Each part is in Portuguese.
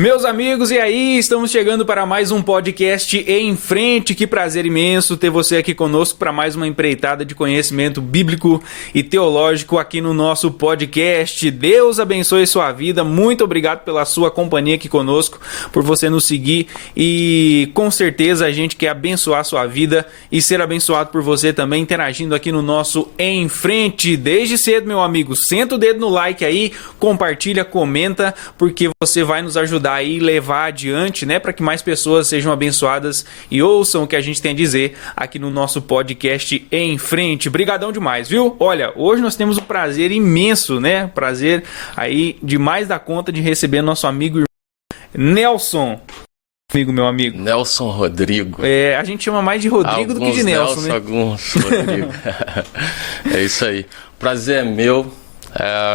Meus amigos, e aí? Estamos chegando para mais um podcast Em Frente. Que prazer imenso ter você aqui conosco para mais uma empreitada de conhecimento bíblico e teológico aqui no nosso podcast. Deus abençoe sua vida. Muito obrigado pela sua companhia aqui conosco, por você nos seguir, e com certeza a gente quer abençoar a sua vida e ser abençoado por você também, interagindo aqui no nosso Em Frente. Desde cedo, meu amigo, senta o dedo no like aí, compartilha, comenta, porque você vai nos ajudar aí levar adiante, né, para que mais pessoas sejam abençoadas e ouçam o que a gente tem a dizer aqui no nosso podcast Em Frente. Brigadão demais, viu? Olha, hoje nós temos um prazer imenso, né? Prazer aí demais da conta de receber nosso amigo Nelson. Meu amigo. Nelson Rodrigo. A gente chama mais de Rodrigo do que de Nelson, né? Alguns Rodrigo. É isso aí. Prazer é meu.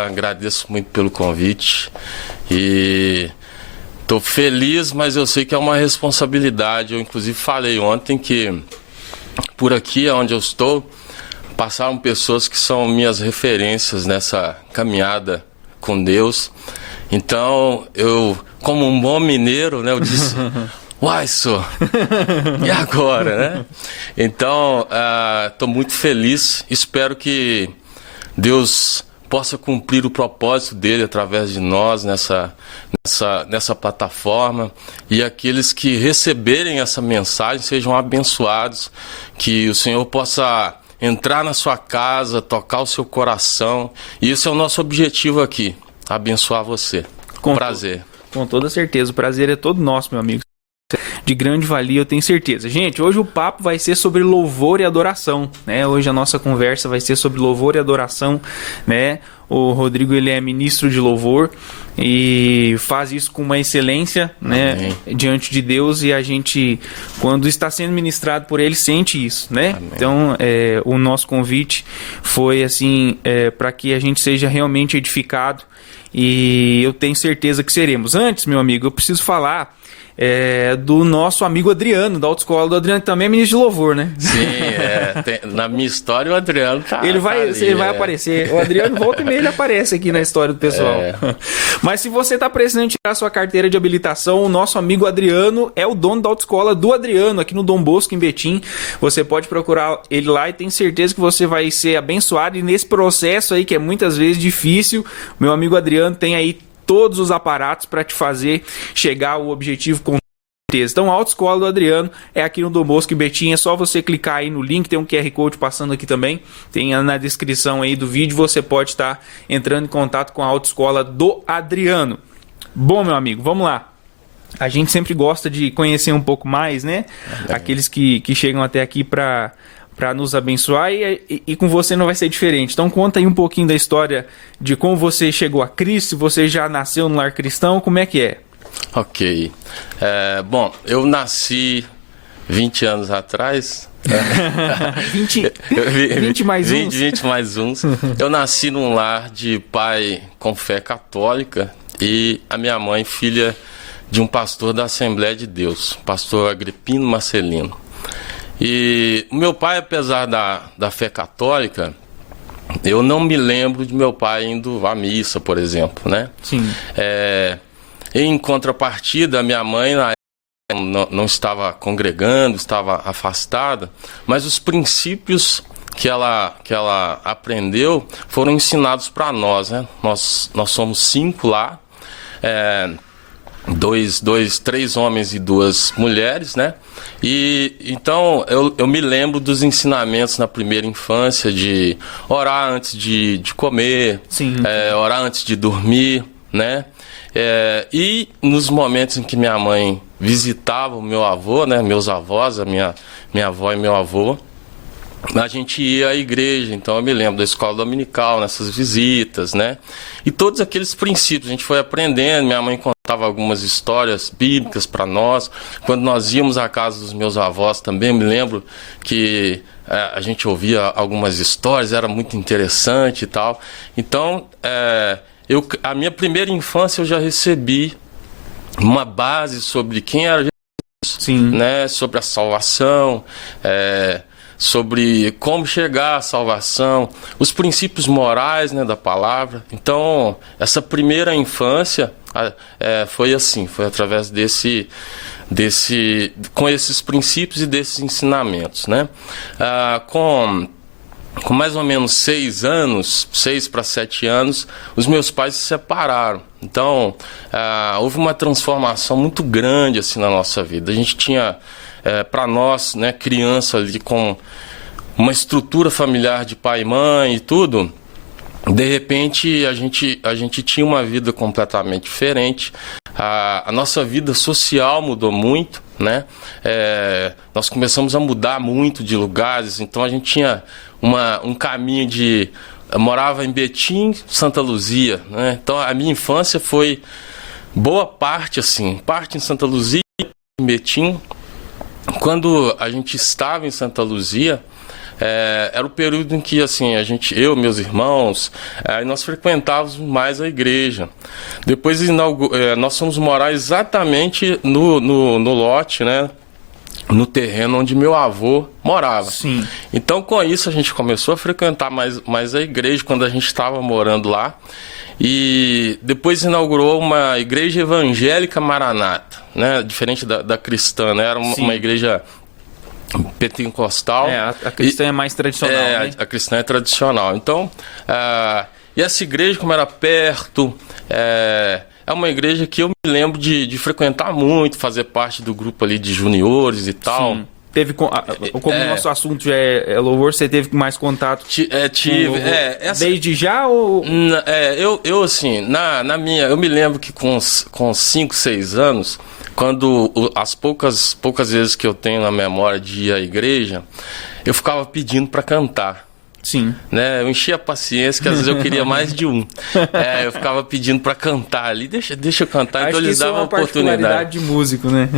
Agradeço muito pelo convite. E tô feliz, mas eu sei que é uma responsabilidade. Eu, inclusive, falei ontem que por aqui, onde eu estou, passaram pessoas que são minhas referências nessa caminhada com Deus. Então, eu, como um bom mineiro, né, eu disse, uai, senhor, e agora, né? Então, tô muito feliz. Espero que Deus possa cumprir o propósito dele através de nós nessa plataforma, e aqueles que receberem essa mensagem sejam abençoados, que o Senhor possa entrar na sua casa, tocar o seu coração, e esse é o nosso objetivo aqui, abençoar você. Prazer. Com toda certeza, o prazer é todo nosso, meu amigo. De grande valia, eu tenho certeza. Gente, hoje o papo vai ser sobre louvor e adoração, né? Hoje a nossa conversa vai ser sobre louvor e adoração, né? O Rodrigo, ele é ministro de louvor e faz isso com uma excelência, né? Diante de Deus, e a gente, quando está sendo ministrado por ele, sente isso, né? Amém. Então, o nosso convite foi assim, para que a gente seja realmente edificado, e eu tenho certeza que seremos. Antes, meu amigo, eu preciso falar do nosso amigo Adriano, da autoescola do Adriano, que também é ministro de louvor, né? Sim, na minha história o Adriano ele vai aparecer. O Adriano volta e meia, ele aparece aqui na história do pessoal. Mas se você está precisando tirar sua carteira de habilitação, o nosso amigo Adriano é o dono da autoescola do Adriano, aqui no Dom Bosco, em Betim. Você pode procurar ele lá e tenho certeza que você vai ser abençoado, e nesse processo aí, que é muitas vezes difícil, meu amigo Adriano tem aí todos os aparatos para te fazer chegar ao objetivo com certeza. Então, a autoescola do Adriano é aqui no Dom Bosco, em Betim. É só você clicar aí no link, tem um QR Code passando aqui também, tem na descrição aí do vídeo, você pode estar entrando em contato com a autoescola do Adriano. Bom, meu amigo, vamos lá. A gente sempre gosta de conhecer um pouco mais, né? Aqueles que chegam até aqui para nos abençoar, e com você não vai ser diferente. Então conta aí um pouquinho da história de como você chegou a Cristo, se você já nasceu no lar cristão, como é que é? Ok. Bom, eu nasci 20 anos atrás. 20 mais uns? 20 mais uns. Eu nasci num lar de pai com fé católica, e a minha mãe, filha de um pastor da Assembleia de Deus, pastor Agripino Marcelino. E o meu pai, apesar da fé católica, eu não me lembro de meu pai indo à missa, por exemplo, né? Sim. Em contrapartida, a minha mãe na época não estava congregando, estava afastada, mas os princípios que ela aprendeu foram ensinados para nós, né? Nós somos 5 lá, 3 homens e 2 mulheres, né? E então eu me lembro dos ensinamentos na primeira infância, de orar antes de comer, orar antes de dormir, né? E nos momentos em que minha mãe visitava o meu avô, né? Meus avós, a minha avó e meu avô, a gente ia à igreja. Então eu me lembro da escola dominical, nessas visitas, né? E todos aqueles princípios a gente foi aprendendo. Minha mãe contava algumas histórias bíblicas para nós. Quando nós íamos à casa dos meus avós também, me lembro que a gente ouvia algumas histórias, era muito interessante e tal. Então, a minha primeira infância eu já recebi uma base sobre quem era Jesus, né? Sobre a salvação, sobre como chegar à salvação, os princípios morais, né, da palavra. Então, essa primeira infância foi assim, foi através com esses princípios e desses ensinamentos, né? Com mais ou menos 6 para 7 anos, os meus pais se separaram. Então, houve uma transformação muito grande assim na nossa vida. A gente tinha, para nós, né, criança ali com uma estrutura familiar de pai e mãe e tudo, de repente a gente tinha uma vida completamente diferente. A nossa vida social mudou muito, né? Nós começamos a mudar muito de lugares, então a gente tinha um caminho eu morava em Betim, Santa Luzia, né? Então a minha infância foi boa parte em Santa Luzia, em Betim. Quando a gente estava em Santa Luzia, era o período em que assim, eu, meus irmãos, nós frequentávamos mais a igreja. Depois nós fomos morar exatamente no lote, né? No terreno onde meu avô morava. Sim. Então, com isso, a gente começou a frequentar mais a igreja quando a gente estava morando lá. E depois inaugurou uma igreja evangélica Maranata, né? Diferente da cristã, né? Era uma igreja pentecostal. A cristã é mais tradicional, né? A cristã é tradicional. Então, e essa igreja, como era perto, é uma igreja que eu me lembro de frequentar muito, fazer parte do grupo ali de juniores e tal. Sim. Teve, como o nosso assunto já é louvor, você teve mais contato? Tive. Desde já ou... Eu assim, eu me lembro que com 5, 6 anos, quando as poucas vezes que eu tenho na memória de ir à igreja, eu ficava pedindo para cantar. Sim. Né? Eu enchia a paciência, que às vezes eu queria mais de um. Eu ficava pedindo para cantar ali, deixa eu cantar. Acho então eles davam uma oportunidade. Particularidade de músico, né?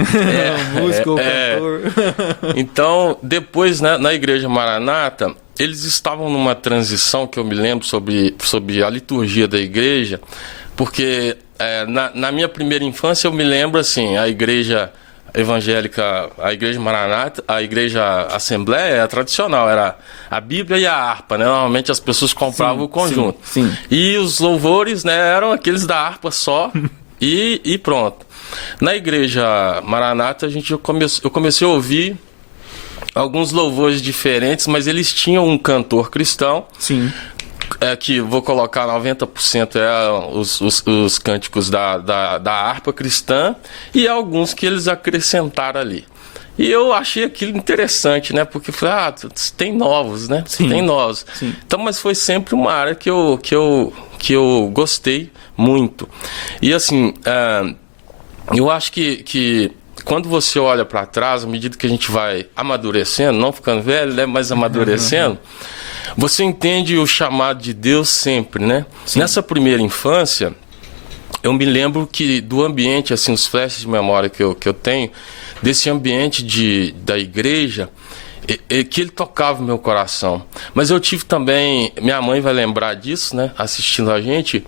Músico, cantor. Então, depois, né, na Igreja Maranata, eles estavam numa transição que eu me lembro sobre a liturgia da igreja, porque na minha primeira infância eu me lembro assim, a igreja evangélica, a igreja Maranata, a igreja Assembleia tradicional, era a Bíblia e a harpa, né? Normalmente as pessoas compravam o conjunto. Sim. E os louvores, né, eram aqueles da harpa só e pronto. Na igreja Maranata eu comecei a ouvir alguns louvores diferentes, mas eles tinham um cantor cristão. Sim. Que vou colocar 90% os cânticos da harpa cristã e alguns que eles acrescentaram ali. E eu achei aquilo interessante, né? Porque falei, tem novos, né? Sim. Tem novos. Sim. Então, mas foi sempre uma área que eu gostei muito. E assim, eu acho que quando você olha para trás, à medida que a gente vai amadurecendo, não ficando velho, né? Mas amadurecendo, você entende o chamado de Deus sempre, né? Sim. Nessa primeira infância, eu me lembro do ambiente, assim, os flashes de memória que eu tenho, desse ambiente da igreja, que ele tocava o meu coração. Mas eu tive também, minha mãe vai lembrar disso, né? Assistindo a gente,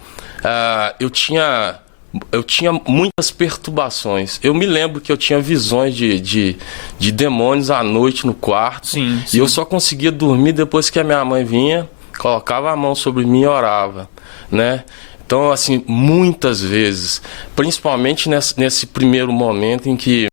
eu tinha muitas perturbações. Eu me lembro que eu tinha visões de demônios à noite no quarto. Sim. E eu só conseguia dormir depois que a minha mãe vinha, colocava a mão sobre mim e orava, né? Então, assim, muitas vezes, principalmente nesse primeiro momento em que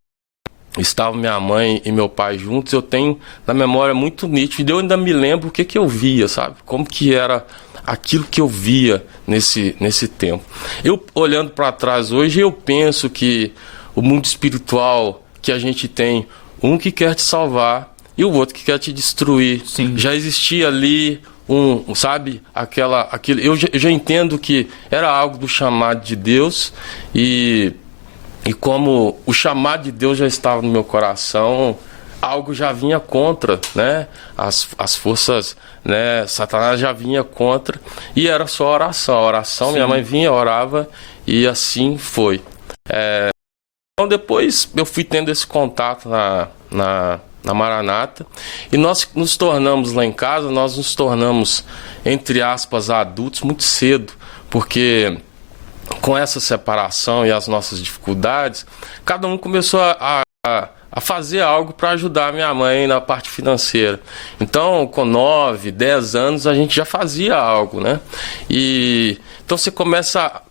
estavam minha mãe e meu pai juntos, eu tenho na memória muito nítido. E eu ainda me lembro o que eu via, sabe? Como que era aquilo que eu via nesse tempo. Eu, olhando para trás hoje, eu penso que o mundo espiritual que a gente tem, um que quer te salvar e o outro que quer te destruir. Sim. Já existia ali sabe, aquilo. Eu já entendo que era algo do chamado de Deus e como o chamado de Deus já estava no meu coração, algo já vinha contra, né? As forças, né? Satanás já vinha contra e era só oração. Sim. Minha mãe vinha, orava e assim foi. Então depois eu fui tendo esse contato na Maranata e nós nos tornamos lá em casa, nós nos tornamos, entre aspas, adultos muito cedo, porque com essa separação e as nossas dificuldades, cada um começou a fazer algo para ajudar a minha mãe na parte financeira. Então, com 9, 10 anos, a gente já fazia algo, né? E então você começa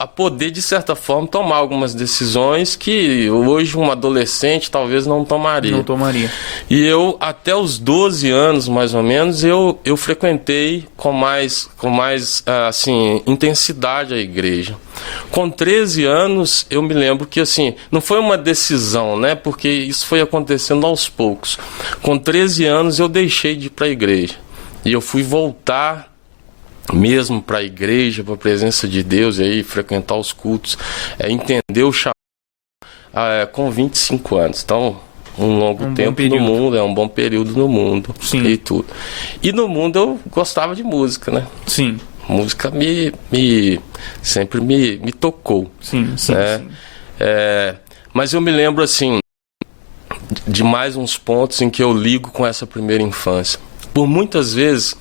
a poder, de certa forma, tomar algumas decisões que hoje um adolescente talvez não tomaria. Não tomaria. E eu, até os 12 anos, mais ou menos, eu frequentei com mais assim, intensidade a igreja. Com 13 anos, eu me lembro que, assim, não foi uma decisão, né? Porque isso foi acontecendo aos poucos. Com 13 anos, eu deixei de ir para a igreja. E eu fui voltar mesmo para a igreja, para a presença de Deus, e aí frequentar os cultos, entender o chamado com 25 anos. Então, um longo tempo no mundo, um bom período no mundo. Sim. E tudo. E no mundo eu gostava de música, né? Sim. Música sempre me tocou. Sim, sim, né? sim. Mas eu me lembro, assim, de mais uns pontos em que eu ligo com essa primeira infância. Por muitas vezes,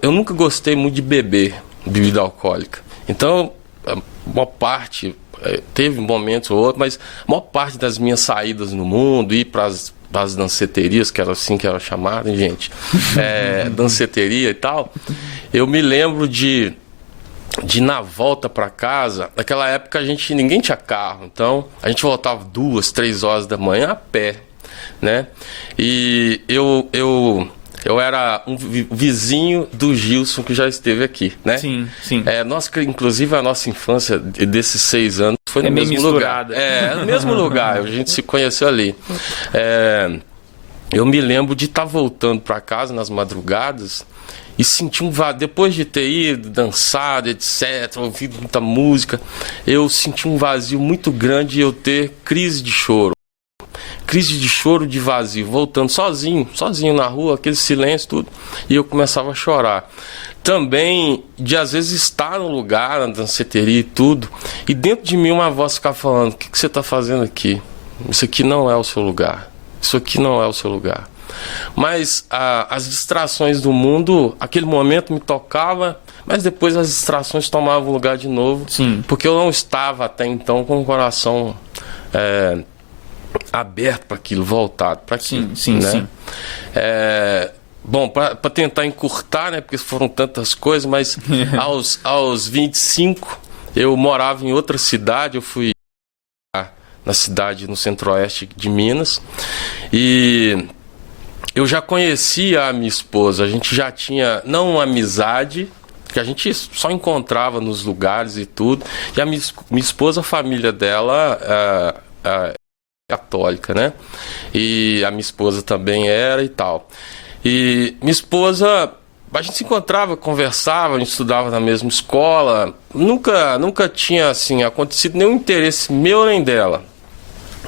eu nunca gostei muito de beber bebida alcoólica. Então, a maior parte, teve momentos ou outros, mas a maior parte das minhas saídas no mundo, ir para as danceterias, que era assim que era chamada, gente, danceteria e tal, eu me lembro de na volta para casa, naquela época ninguém tinha carro, então a gente voltava 2, 3 horas da manhã a pé, né? E eu era um vizinho do Gilson, que já esteve aqui, né? Sim, sim. Inclusive a nossa infância desses 6 anos foi no mesmo lugar. No mesmo lugar, a gente se conheceu ali. Eu me lembro de estar voltando para casa nas madrugadas e sentir um vazio. Depois de ter ido, dançado, etc., ouvido muita música, eu senti um vazio muito grande e eu ter crise de choro. Crise de choro, de vazio, voltando sozinho na rua, aquele silêncio, tudo. E eu começava a chorar. Também de, às vezes, estar no lugar, na danceteria e tudo, e dentro de mim uma voz ficar falando: o que você está fazendo aqui? Isso aqui não é o seu lugar. Isso aqui não é o seu lugar. Mas as distrações do mundo, aquele momento me tocava, mas depois as distrações tomavam lugar de novo. Sim. Porque eu não estava até então com o coração aberto para aquilo, voltado para aquilo. Sim, né? sim. Bom, para tentar encurtar, né, porque foram tantas coisas, mas aos 25 eu morava em outra cidade, eu fui na cidade no centro-oeste de Minas, e eu já conhecia a minha esposa, a gente já tinha, não uma amizade, que a gente só encontrava nos lugares e tudo, e a minha esposa, a família dela é católica, né? E a minha esposa também era e tal. E minha esposa, a gente se encontrava, conversava, a gente estudava na mesma escola, nunca tinha, assim, acontecido nenhum interesse meu nem dela.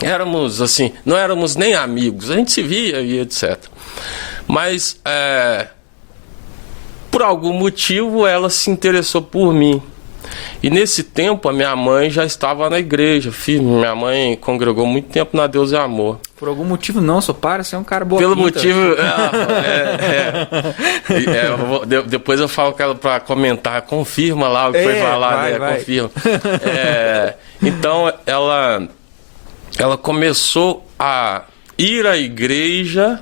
Éramos, assim, não éramos nem amigos, a gente se via e etc. Mas, por algum motivo, ela se interessou por mim. E nesse tempo, a minha mãe já estava na igreja, firme. Minha mãe congregou muito tempo na Deus e Amor. Por algum motivo não, só para, você é um cara boa. Pelo motivo... depois eu falo com ela para comentar, confirma lá o que foi falado, vai. Confirma. Então, ela começou a ir à igreja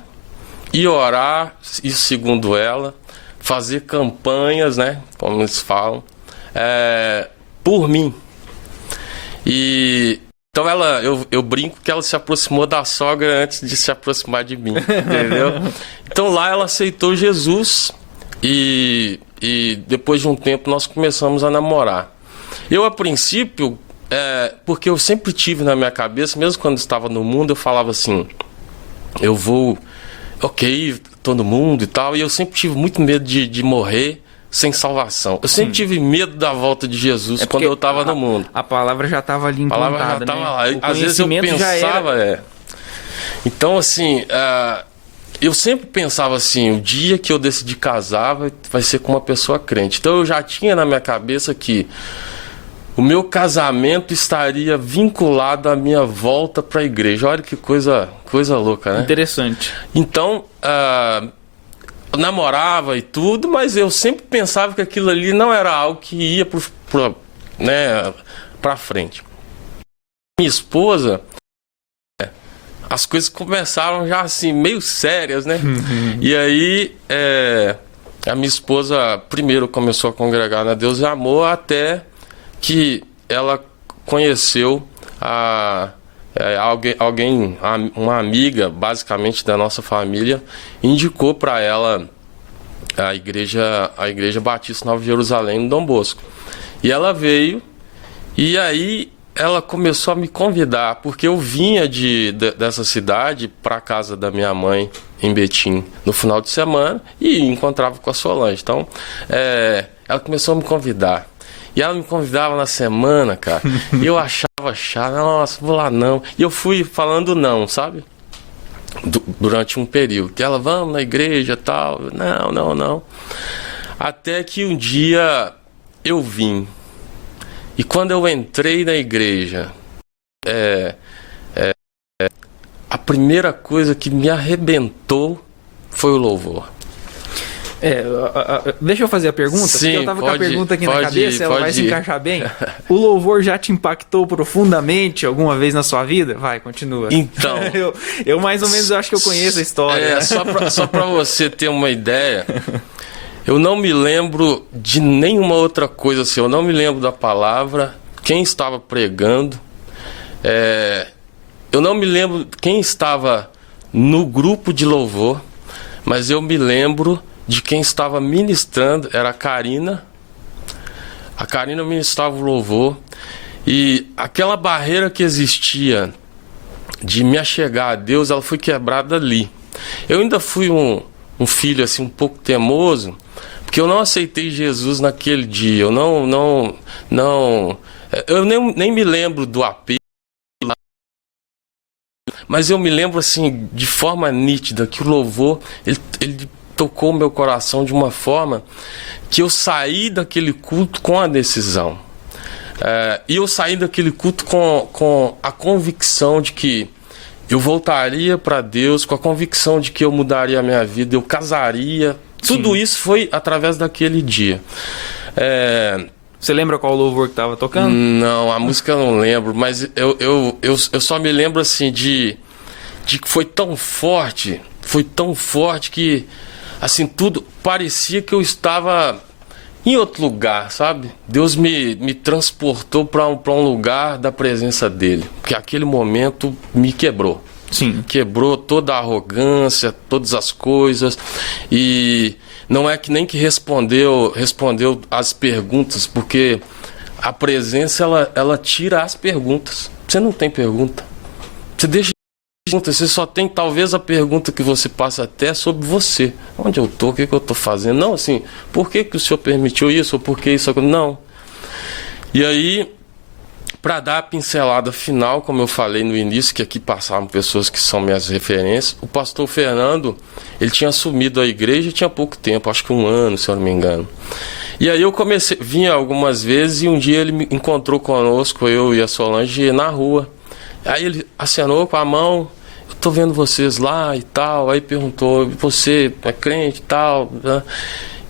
e orar, isso segundo ela, fazer campanhas, né, como eles falam, por mim. E então eu brinco que ela se aproximou da sogra antes de se aproximar de mim, entendeu? Então lá ela aceitou Jesus e depois de um tempo nós começamos a namorar. Eu, a princípio, porque eu sempre tive na minha cabeça, mesmo quando estava no mundo, eu falava assim: eu vou, tô no mundo e tal, e eu sempre tive muito medo de morrer sem salvação. Eu sempre tive medo da volta de Jesus quando eu estava no mundo. A palavra já estava ali implantada, a palavra já estava lá. O às vezes eu pensava... Então, assim, eu sempre pensava assim: o dia que eu decidi casar vai ser com uma pessoa crente. Então eu já tinha na minha cabeça que o meu casamento estaria vinculado à minha volta para a igreja. Olha que coisa louca, né? Interessante. Então... eu namorava e tudo, mas eu sempre pensava que aquilo ali não era algo que ia pra frente. Minha esposa, as coisas começaram já assim, meio sérias, né? E aí, a minha esposa primeiro começou a congregar na Deus e Amor, até que ela conheceu uma amiga, basicamente da nossa família, indicou para ela a igreja Batista Nova Jerusalém, no Dom Bosco. E ela veio, e aí ela começou a me convidar, porque eu vinha dessa cidade para a casa da minha mãe, em Betim, no final de semana, e encontrava com a Solange. Então, ela começou a me convidar. E ela me convidava na semana, cara, e eu achava chato, nossa, vou lá não. E eu fui falando não, sabe? Durante um período, que ela, vamos na igreja e tal, não. Até que um dia eu vim. E quando eu entrei na igreja, a primeira coisa que me arrebentou foi o louvor. Deixa eu fazer a pergunta, Sim, porque eu tava com a pergunta aqui na cabeça, ela vai se encaixar bem. O louvor já te impactou profundamente alguma vez na sua vida? Vai, continua. Então... eu mais ou menos acho que eu conheço a história. Só pra você ter uma ideia, eu não me lembro de nenhuma outra coisa assim, eu não me lembro da palavra, quem estava pregando, eu não me lembro quem estava no grupo de louvor, mas eu me lembro de quem estava ministrando, era a Karina. A Karina ministrava o louvor. E aquela barreira que existia de me achegar a Deus, ela foi quebrada ali. Eu ainda fui um filho assim, um pouco teimoso, porque eu não aceitei Jesus naquele dia. Eu eu nem me lembro do apelo, mas eu me lembro assim, de forma nítida, que o louvor, ele tocou meu coração de uma forma que eu saí daquele culto com a decisão. E eu saí daquele culto com a convicção de que eu voltaria para Deus, com a convicção de que eu mudaria a minha vida, eu casaria. Sim. Tudo isso foi através daquele dia. Você lembra qual louvor que estava tocando? Não, a música eu não lembro, mas eu só me lembro assim de que foi tão forte que assim, tudo parecia que eu estava em outro lugar, sabe? Deus me transportou para um lugar da presença dele, porque aquele momento me quebrou. Sim. Quebrou toda a arrogância, todas as coisas, e não é que nem que respondeu as perguntas, porque a presença ela tira as perguntas. Você não tem pergunta. Você deixa pergunta, você só tem talvez a pergunta que você passa até sobre você. Onde eu tô? O que eu tô fazendo? Não, assim, por que o Senhor permitiu isso? Ou por que isso? Não. E aí, para dar a pincelada final, como eu falei no início, que aqui passaram pessoas que são minhas referências, o pastor Fernando, ele tinha assumido a igreja tinha pouco tempo, acho que 1 ano, se eu não me engano. E aí eu vinha algumas vezes, e um dia ele me encontrou conosco, eu e a Solange, na rua. Aí ele acenou com a mão, eu tô vendo vocês lá e tal. Aí perguntou, você é crente e tal?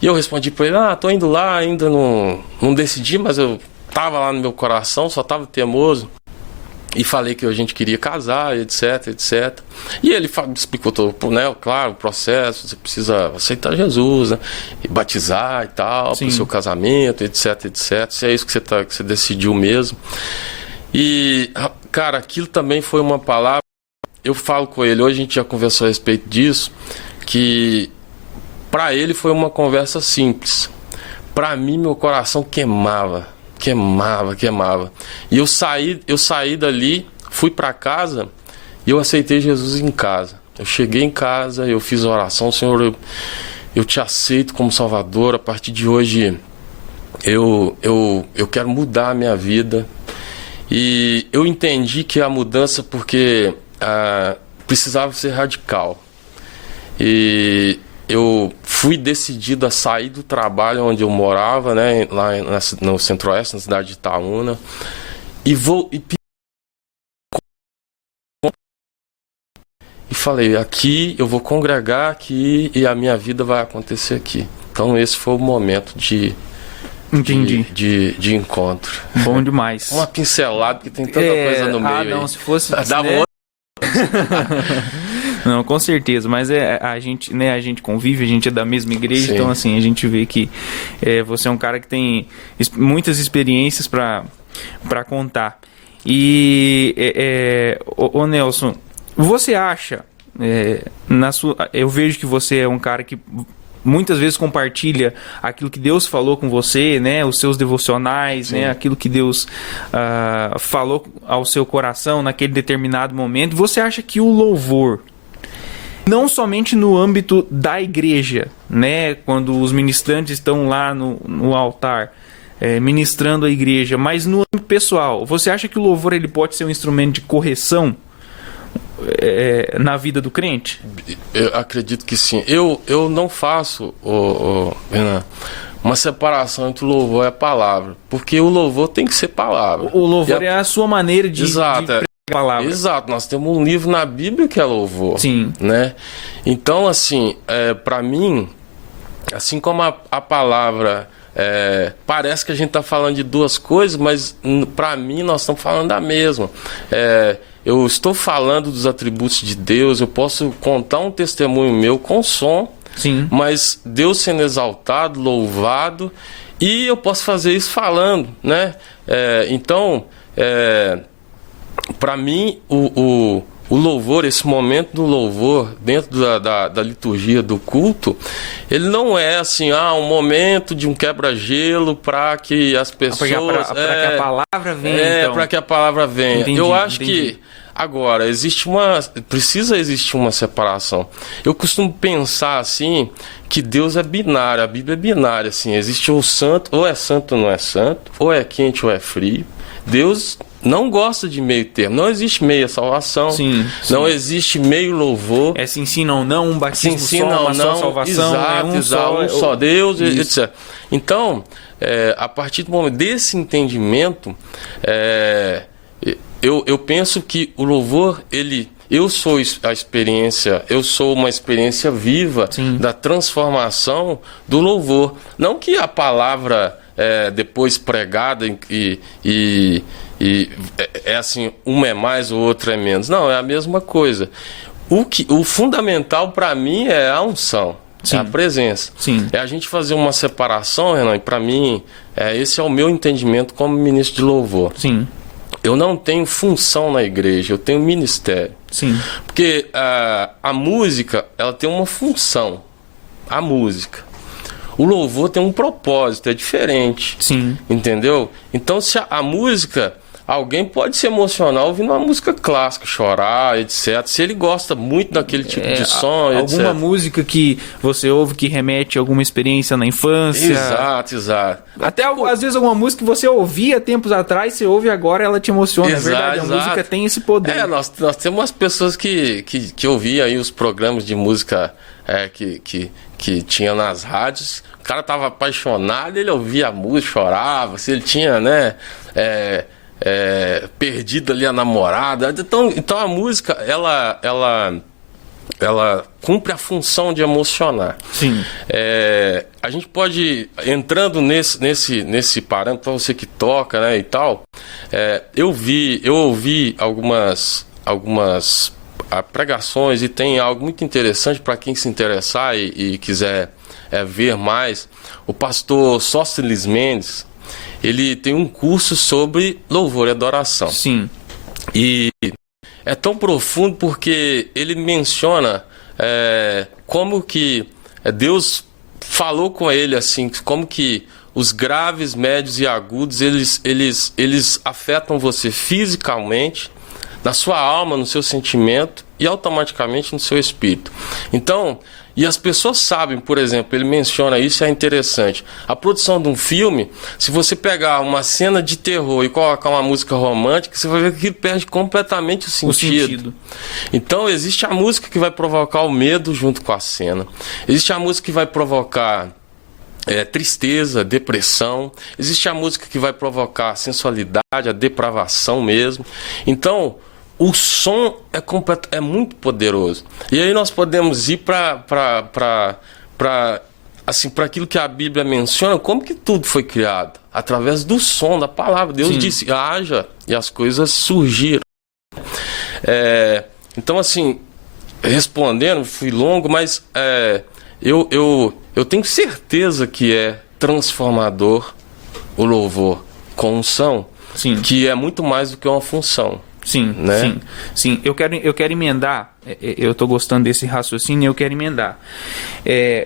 E eu respondi para ele, tô indo lá, ainda não decidi, mas eu tava lá no meu coração, só tava teimoso. E falei que a gente queria casar, etc, etc. E ele explicou todo, né, claro, o processo, você precisa aceitar Jesus, né, e batizar e tal, pro seu casamento, etc, etc. Se é isso que você decidiu mesmo. E, cara, aquilo também foi uma palavra, eu falo com ele, hoje a gente já conversou a respeito disso, que para ele foi uma conversa simples. Para mim, meu coração queimava. E eu saí dali, fui para casa e eu aceitei Jesus em casa. Eu cheguei em casa, eu fiz a oração, Senhor, eu te aceito como Salvador, a partir de hoje eu quero mudar a minha vida. E eu entendi que a mudança, porque precisava ser radical. E eu fui decidido a sair do trabalho onde eu morava, né, lá no Centro-Oeste, na cidade de Itaúna, e falei, aqui eu vou congregar aqui e a minha vida vai acontecer aqui. Então esse foi o momento de encontro. Bom demais. Uma pincelada, porque tem tanta coisa no meio. Não, se fosse... Dava outra. Não, com certeza, mas a gente, né, a gente convive, a gente é da mesma igreja, sim. Então assim, a gente vê que você é um cara que tem muitas experiências para contar. E, ô Nelson, você acha, eu vejo que você é um cara que muitas vezes compartilha aquilo que Deus falou com você, né, os seus devocionais, né, aquilo que Deus falou ao seu coração naquele determinado momento. Você acha que o louvor, não somente no âmbito da igreja, né, quando os ministrantes estão lá no altar ministrando a igreja, mas no âmbito pessoal, você acha que o louvor ele pode ser um instrumento de correção na vida do crente? Eu acredito que sim. Eu não faço uma separação entre o louvor e a palavra, porque o louvor tem que ser palavra. O louvor é a sua maneira de pregar a palavra. Exato, nós temos um livro na Bíblia que é louvor. Sim. Né? Então, assim, para mim, assim como a palavra parece que a gente está falando de duas coisas, mas para mim nós estamos falando da mesma. Eu estou falando dos atributos de Deus, eu posso contar um testemunho meu com som, sim, mas Deus sendo exaltado, louvado, e eu posso fazer isso falando, né? Então, para mim, o louvor, esse momento do louvor dentro da liturgia do culto, ele não é assim, um momento de um quebra-gelo para que as pessoas... Para que a palavra venha. Então. Para que a palavra venha. Eu acho que agora precisa existir uma separação. Eu costumo pensar assim, que Deus é binário, a Bíblia é binária, assim, existe o santo, ou é santo ou não é santo, ou é quente ou é frio. Deus não gosta de meio termo, não existe meia salvação, sim. Não existe meio louvor. Se ensina ou não, um batismo só, uma só salvação, exato, um só Deus, etc. Então, a partir do momento desse entendimento, eu penso que o louvor, eu sou uma experiência viva, sim, da transformação do louvor. Não que a palavra depois pregada e assim, uma é mais, o outro é menos. Não, é a mesma coisa. O fundamental para mim é a unção, sim, é a presença. Sim. É a gente fazer uma separação, Renan, e para mim, esse é o meu entendimento como ministro de louvor. Sim. Eu não tenho função na igreja, eu tenho ministério. Sim. Porque a música, ela tem uma função. A música. O louvor tem um propósito, é diferente. Sim. Entendeu? Então, se a música... Alguém pode se emocionar ouvindo uma música clássica, chorar, etc. Se ele gosta muito daquele tipo de som, etc. Alguma música que você ouve que remete a alguma experiência na infância. Exato. Até às vezes alguma música que você ouvia tempos atrás, você ouve agora, ela te emociona. Exato, é verdade, a música tem esse poder. Nós temos umas pessoas que ouviam aí os programas de música que tinha nas rádios. O cara estava apaixonado, ele ouvia a música, chorava. Se ele tinha, né... perdido ali a namorada. Então a música ela cumpre a função de emocionar. Sim. A gente pode, entrando nesse parâmetro, para você que toca, né, e tal, eu ouvi algumas pregações, e tem algo muito interessante para quem se interessar e quiser ver mais. O pastor Sóstenes Mendes, ele tem um curso sobre louvor e adoração. Sim. E é tão profundo porque ele menciona como que Deus falou com ele, assim, como que os graves, médios e agudos, eles afetam você fisicamente, na sua alma, no seu sentimento e automaticamente no seu espírito. Então... E as pessoas sabem, por exemplo, ele menciona isso, é interessante. A produção de um filme, se você pegar uma cena de terror e colocar uma música romântica, você vai ver que perde completamente o sentido. Então, existe a música que vai provocar o medo junto com a cena. Existe a música que vai provocar tristeza, depressão. Existe a música que vai provocar a sensualidade, a depravação mesmo. Então... o som é muito poderoso. E aí nós podemos ir para aquilo que a Bíblia menciona, como que tudo foi criado? Através do som, da palavra. Deus Sim. disse, haja, e as coisas surgiram. Então, assim, respondendo, fui longo, mas eu tenho certeza que é transformador o louvor com unção, Sim. que é muito mais do que uma função. Sim, né? sim. Eu quero emendar, eu estou gostando desse raciocínio, eu quero emendar.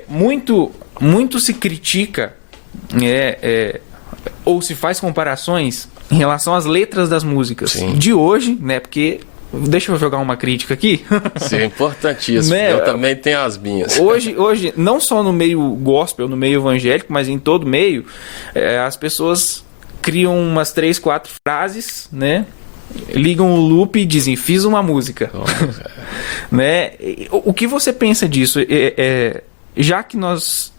Muito se critica ou se faz comparações em relação às letras das músicas. Sim. De hoje, né? Porque, deixa eu jogar uma crítica aqui. Sim, importantíssimo. Né? Eu também tenho as minhas. Hoje, não só no meio gospel, no meio evangélico, mas em todo meio, as pessoas criam umas 3, 4 frases, né? Ligam o loop e dizem, fiz uma música. Né? O que você pensa disso? Já que nós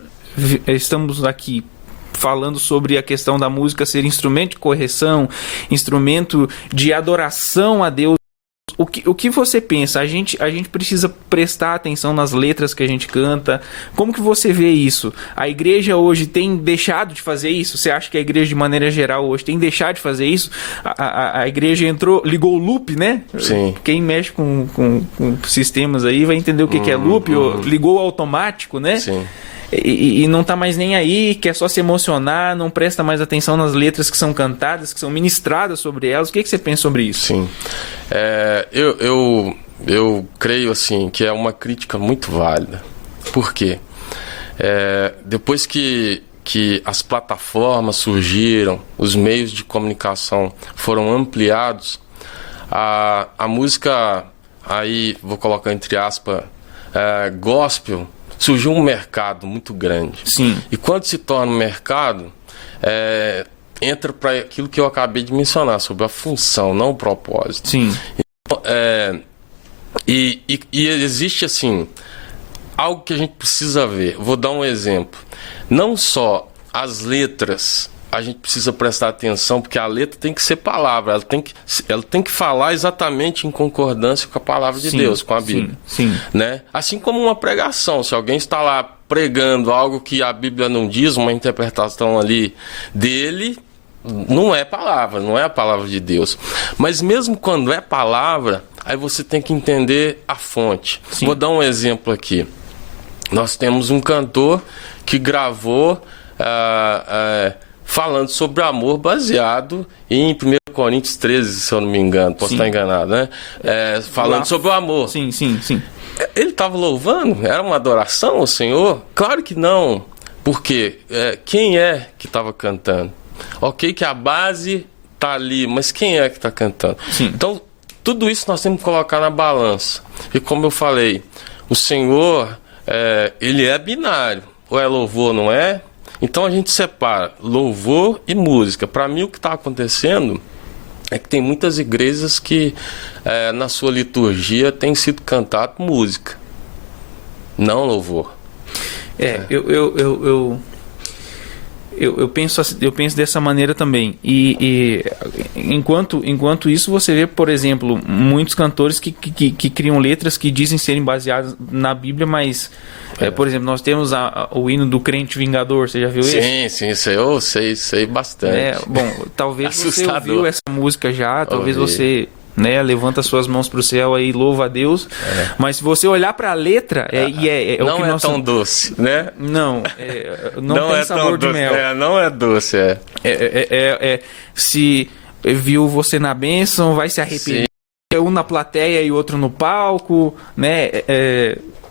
estamos aqui falando sobre a questão da música ser instrumento de correção, instrumento de adoração a Deus, o que você pensa? A gente precisa prestar atenção nas letras que a gente canta. Como que você vê isso? A igreja hoje tem deixado de fazer isso? Você acha que a igreja, de maneira geral, hoje tem deixado de fazer isso? A igreja ligou o loop, né? Sim. Quem mexe com sistemas aí vai entender o que é loop. Ligou o automático, né? Sim. E não tá mais nem aí, quer só se emocionar, não presta mais atenção nas letras que são cantadas, que são ministradas sobre elas. O que você pensa sobre isso? Sim. Eu creio assim que é uma crítica muito válida. Por quê? Depois que as plataformas surgiram, os meios de comunicação foram ampliados, a música, aí vou colocar entre aspas, gospel, surgiu um mercado muito grande. Sim. E quando se torna um mercado, entra para aquilo que eu acabei de mencionar, sobre a função, não o propósito. Sim. Então, e existe, assim, algo que a gente precisa ver. Vou dar um exemplo. Não só as letras, a gente precisa prestar atenção, porque a letra tem que ser palavra, ela tem que falar exatamente em concordância com a palavra de Deus, com a Bíblia. Sim. Né? Assim como uma pregação, se alguém está lá pregando algo que a Bíblia não diz, uma interpretação ali dele, não é palavra, não é a palavra de Deus. Mas mesmo quando é palavra, aí você tem que entender a fonte. Sim. Vou dar um exemplo aqui. Nós temos um cantor que gravou falando sobre amor, baseado em 1 Coríntios 13, se eu não me engano, posso estar enganado, né? Falando sobre o amor. Sim. Ele estava louvando? Era uma adoração ao Senhor? Claro que não. Porque quem é que estava cantando? Ok que a base está ali, mas quem é que está cantando? Sim. Então, tudo isso nós temos que colocar na balança. E como eu falei, o Senhor, ele é binário. Ou é louvor ou não é? Então a gente separa louvor e música. Para mim, o que está acontecendo é que tem muitas igrejas que na sua liturgia tem sido cantado música, não louvor. Eu penso dessa maneira também. E enquanto isso, você vê, por exemplo, muitos cantores que criam letras que dizem serem baseadas na Bíblia, mas por exemplo, nós temos o hino do Crente Vingador, você já viu esse? Sim, isso eu sei bastante. Bom, talvez você ouviu essa música já, talvez você levanta suas mãos para o céu e louva a Deus, mas se você olhar para a letra, não o que é tão doce, né? Não tem sabor de mel. Não é doce, se viu você na bênção, vai se arrepender. Um na plateia e outro no palco, né?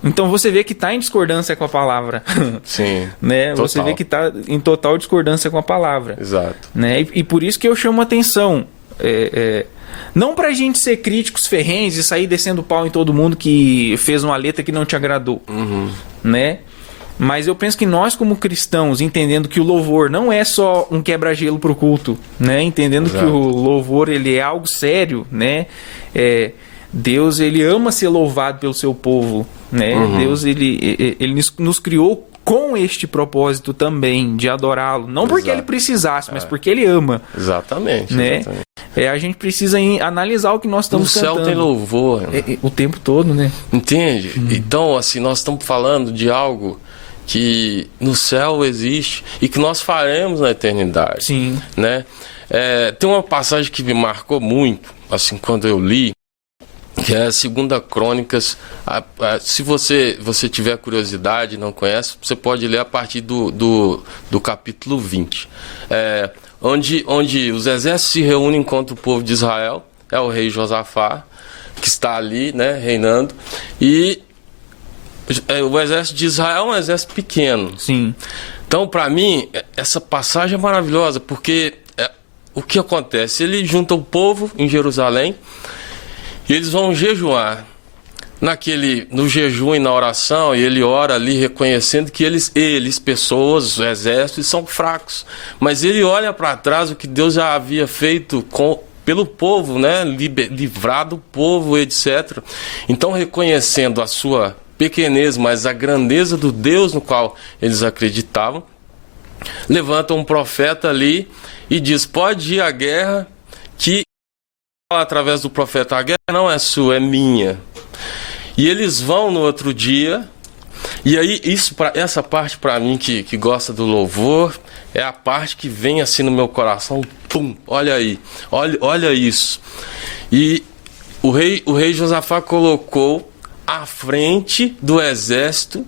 Então você vê que está em discordância com a palavra. Sim. Né? Total. Você vê que está em total discordância com a palavra. Exato. Né? E por isso que eu chamo a atenção. Não pra gente ser críticos ferrenhos e sair descendo pau em todo mundo que fez uma letra que não te agradou. Né? Mas eu penso que nós, como cristãos, entendendo que o louvor não é só um quebra-gelo pro culto, né? Entendendo que o louvor ele é algo sério, né? Deus ele ama ser louvado pelo seu povo, né? Deus ele nos criou com este propósito também de adorá-lo, não porque ele precisasse, mas porque ele ama. Exatamente. Né? Exatamente. A gente precisa analisar o que nós estamos cantando. No céu tem louvor. O tempo todo, né? Entende? Então, assim, nós estamos falando de algo que no céu existe e que nós faremos na eternidade. Sim. Né? Tem uma passagem que me marcou muito, assim, quando eu li, que é a 2 Crônicas. Se você tiver curiosidade, não conhece, você pode ler a partir do capítulo 20. Onde os exércitos se reúnem contra o povo de Israel, é o rei Josafá, que está ali, né, reinando, e o exército de Israel é um exército pequeno. Sim. Então, para mim, essa passagem é maravilhosa, porque o que acontece? Ele junta o povo em Jerusalém, e eles vão jejuar. No jejum e na oração, e ele ora ali reconhecendo que eles pessoas, o exército, são fracos. Mas ele olha para trás o que Deus já havia feito pelo povo, né? Livrado o povo, etc. Então, reconhecendo a sua pequenez, mas a grandeza do Deus no qual eles acreditavam, levanta um profeta ali e diz: pode ir à guerra, que através do profeta: a guerra não é sua, é minha. E eles vão no outro dia. E aí, essa parte para mim que gosta do louvor, é a parte que vem assim no meu coração. Pum, olha aí, olha isso. E o rei Josafá colocou à frente do exército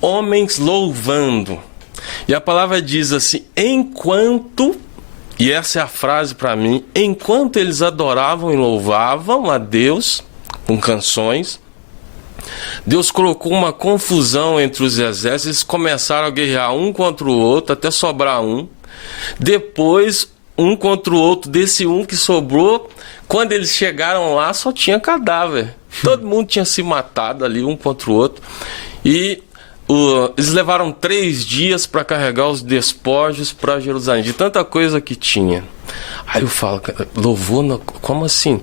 homens louvando. E a palavra diz assim: enquanto, e essa é a frase para mim, enquanto eles adoravam e louvavam a Deus com canções, Deus colocou uma confusão entre os exércitos. Eles começaram a guerrear um contra o outro até sobrar um. Depois, um contra o outro, desse um que sobrou, quando eles chegaram lá, só tinha cadáver. Todo mundo tinha se matado ali, um contra o outro. E eles levaram 3 dias para carregar os despojos para Jerusalém, de tanta coisa que tinha. Aí eu falo: louvor, como assim?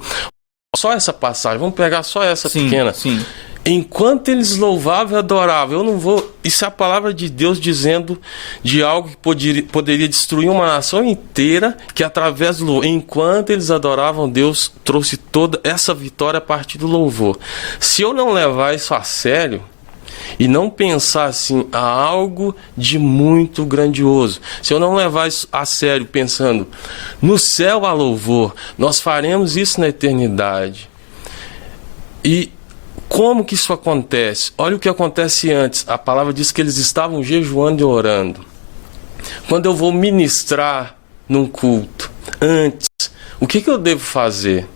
Só essa passagem, vamos pegar só essa pequena. Sim. Enquanto eles louvavam e adoravam, eu não vou... Isso é a palavra de Deus dizendo de algo que poderia destruir uma nação inteira, que através do... Enquanto eles adoravam, Deus trouxe toda essa vitória a partir do louvor. Se eu não levar isso a sério e não pensar assim, há algo de muito grandioso, se eu não levar isso a sério pensando no céu há louvor, nós faremos isso na eternidade. E como que isso acontece? Olha o que acontece antes. A palavra diz que eles estavam jejuando e orando. Quando eu vou ministrar num culto, antes, o que eu devo fazer?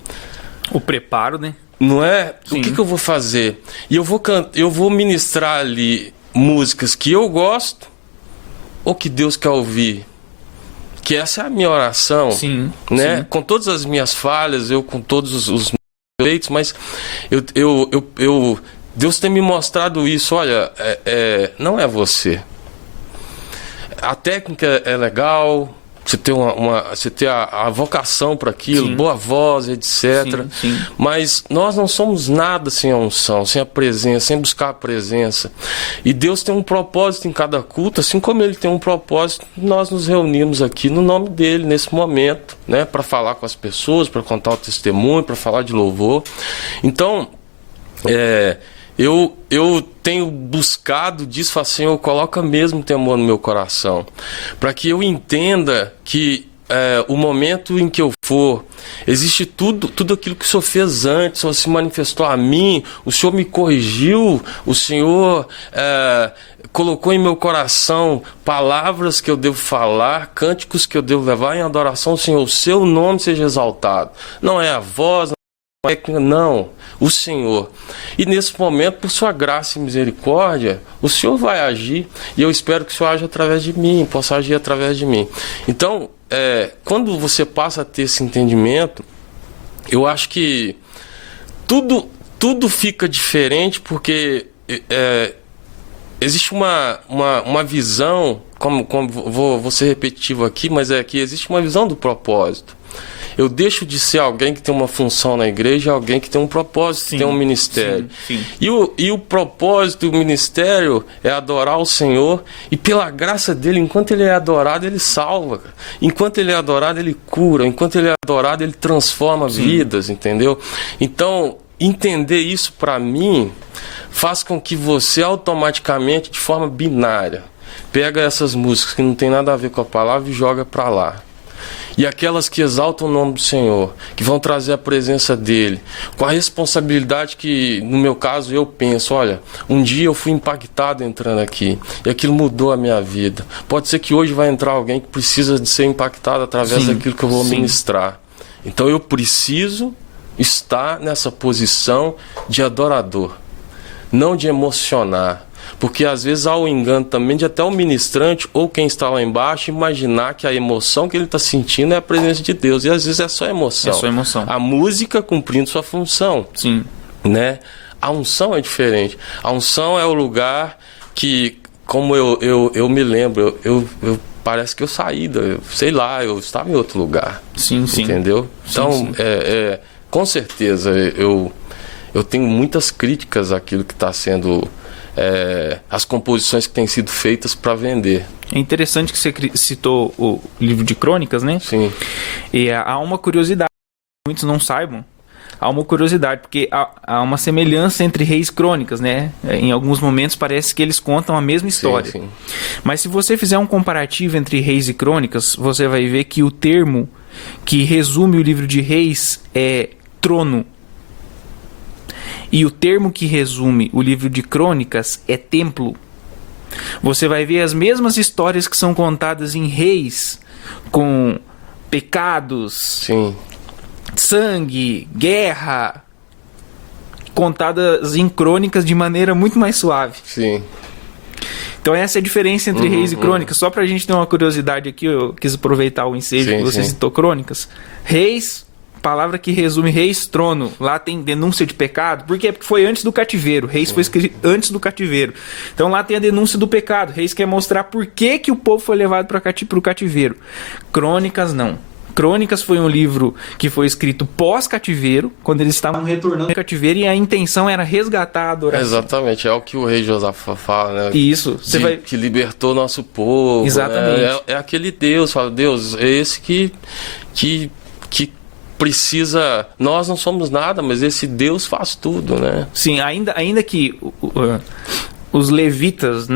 O preparo, né? Não é? Sim. O que eu vou fazer? E eu vou ministrar ali músicas que eu gosto ou que Deus quer ouvir? Que essa é a minha oração. Sim, né? sim. Com todas as minhas falhas, com todos os feitos, mas Deus tem me mostrado isso. Olha, não é você. A técnica é legal, você ter a vocação para aquilo, sim, boa voz, etc. Sim. Mas nós não somos nada sem a unção, sem a presença, sem buscar a presença. E Deus tem um propósito em cada culto, assim como Ele tem um propósito. Nós nos reunimos aqui no nome dEle, nesse momento, né, para falar com as pessoas, para contar o testemunho, para falar de louvor. Então, eu tenho buscado disso, assim, eu coloco mesmo temor no meu coração, para que eu entenda que o momento em que eu for, existe tudo aquilo que o Senhor fez antes, o Senhor se manifestou a mim, o Senhor me corrigiu, o Senhor colocou em meu coração palavras que eu devo falar, cânticos que eu devo levar em adoração ao Senhor, o seu nome seja exaltado. Não é a voz, não, o Senhor. E nesse momento, por sua graça e misericórdia, o Senhor vai agir, e eu espero que o Senhor age através de mim, possa agir através de mim. Então, quando você passa a ter esse entendimento, eu acho que tudo fica diferente, porque existe uma visão, como vou ser repetitivo aqui, mas que existe uma visão do propósito. Eu deixo de ser alguém que tem uma função na igreja, alguém que tem um propósito, sim, que tem um ministério. Sim. E o propósito do ministério é adorar o Senhor, e pela graça dele, enquanto ele é adorado, ele salva. Enquanto ele é adorado, ele cura. Enquanto ele é adorado, ele transforma, sim, vidas, entendeu? Então, entender isso para mim faz com que você automaticamente, de forma binária, pega essas músicas que não tem nada a ver com a palavra e joga para lá. e aquelas que exaltam o nome do Senhor, que vão trazer a presença dele, com a responsabilidade que, no meu caso, eu penso, olha, um dia eu fui impactado entrando aqui, e aquilo mudou a minha vida. Pode ser que hoje vai entrar alguém que precisa de ser impactado através daquilo que eu vou ministrar. Então eu preciso estar nessa posição de adorador, não de emocionar. Porque às vezes há o engano também de até o ministrante ou quem está lá embaixo imaginar que a emoção que ele está sentindo é a presença de Deus. E às vezes é só emoção. É só emoção. A música cumprindo sua função. Sim. Né? A unção é diferente. A unção é o lugar que, como eu me lembro, eu parece que eu saí, sei lá, eu estava em outro lugar. Sim, sim. Entendeu? Então, sim. Com certeza, eu tenho muitas críticas àquilo que está sendo... as composições que têm sido feitas para vender. É interessante que você citou o livro de Crônicas, né? Sim. E há uma curiosidade, muitos não saibam, há uma curiosidade, porque há uma semelhança entre Reis e Crônicas, né? Em alguns momentos parece que eles contam a mesma história. Sim, sim. Mas se você fizer um comparativo entre Reis e Crônicas, você vai ver que o termo que resume o livro de Reis é trono. E o termo que resume o livro de Crônicas é templo. Você vai ver as mesmas histórias que são contadas em Reis, com pecados, Sim. sangue, guerra, contadas em Crônicas de maneira muito mais suave. Sim. Então essa é a diferença entre Reis e Crônicas. Só pra gente ter uma curiosidade aqui, eu quis aproveitar o ensejo que você citou Crônicas. Reis, palavra que resume Reis, trono. Lá tem denúncia de pecado. Por quê? Porque foi antes do cativeiro. Reis foi escrito antes do cativeiro. Então lá tem a denúncia do pecado. Reis quer mostrar por que o povo foi levado para o cativeiro. Crônicas não. Crônicas foi um livro que foi escrito pós-cativeiro, quando eles estavam retornando do cativeiro, e a intenção era resgatar a adoração. Exatamente, é o que o rei Josafá fala, né? Isso. Que libertou nosso povo. Exatamente. Né? É aquele Deus, fala, Deus, é esse que precisa... Nós não somos nada, mas esse Deus faz tudo, né? Sim, ainda que os levitas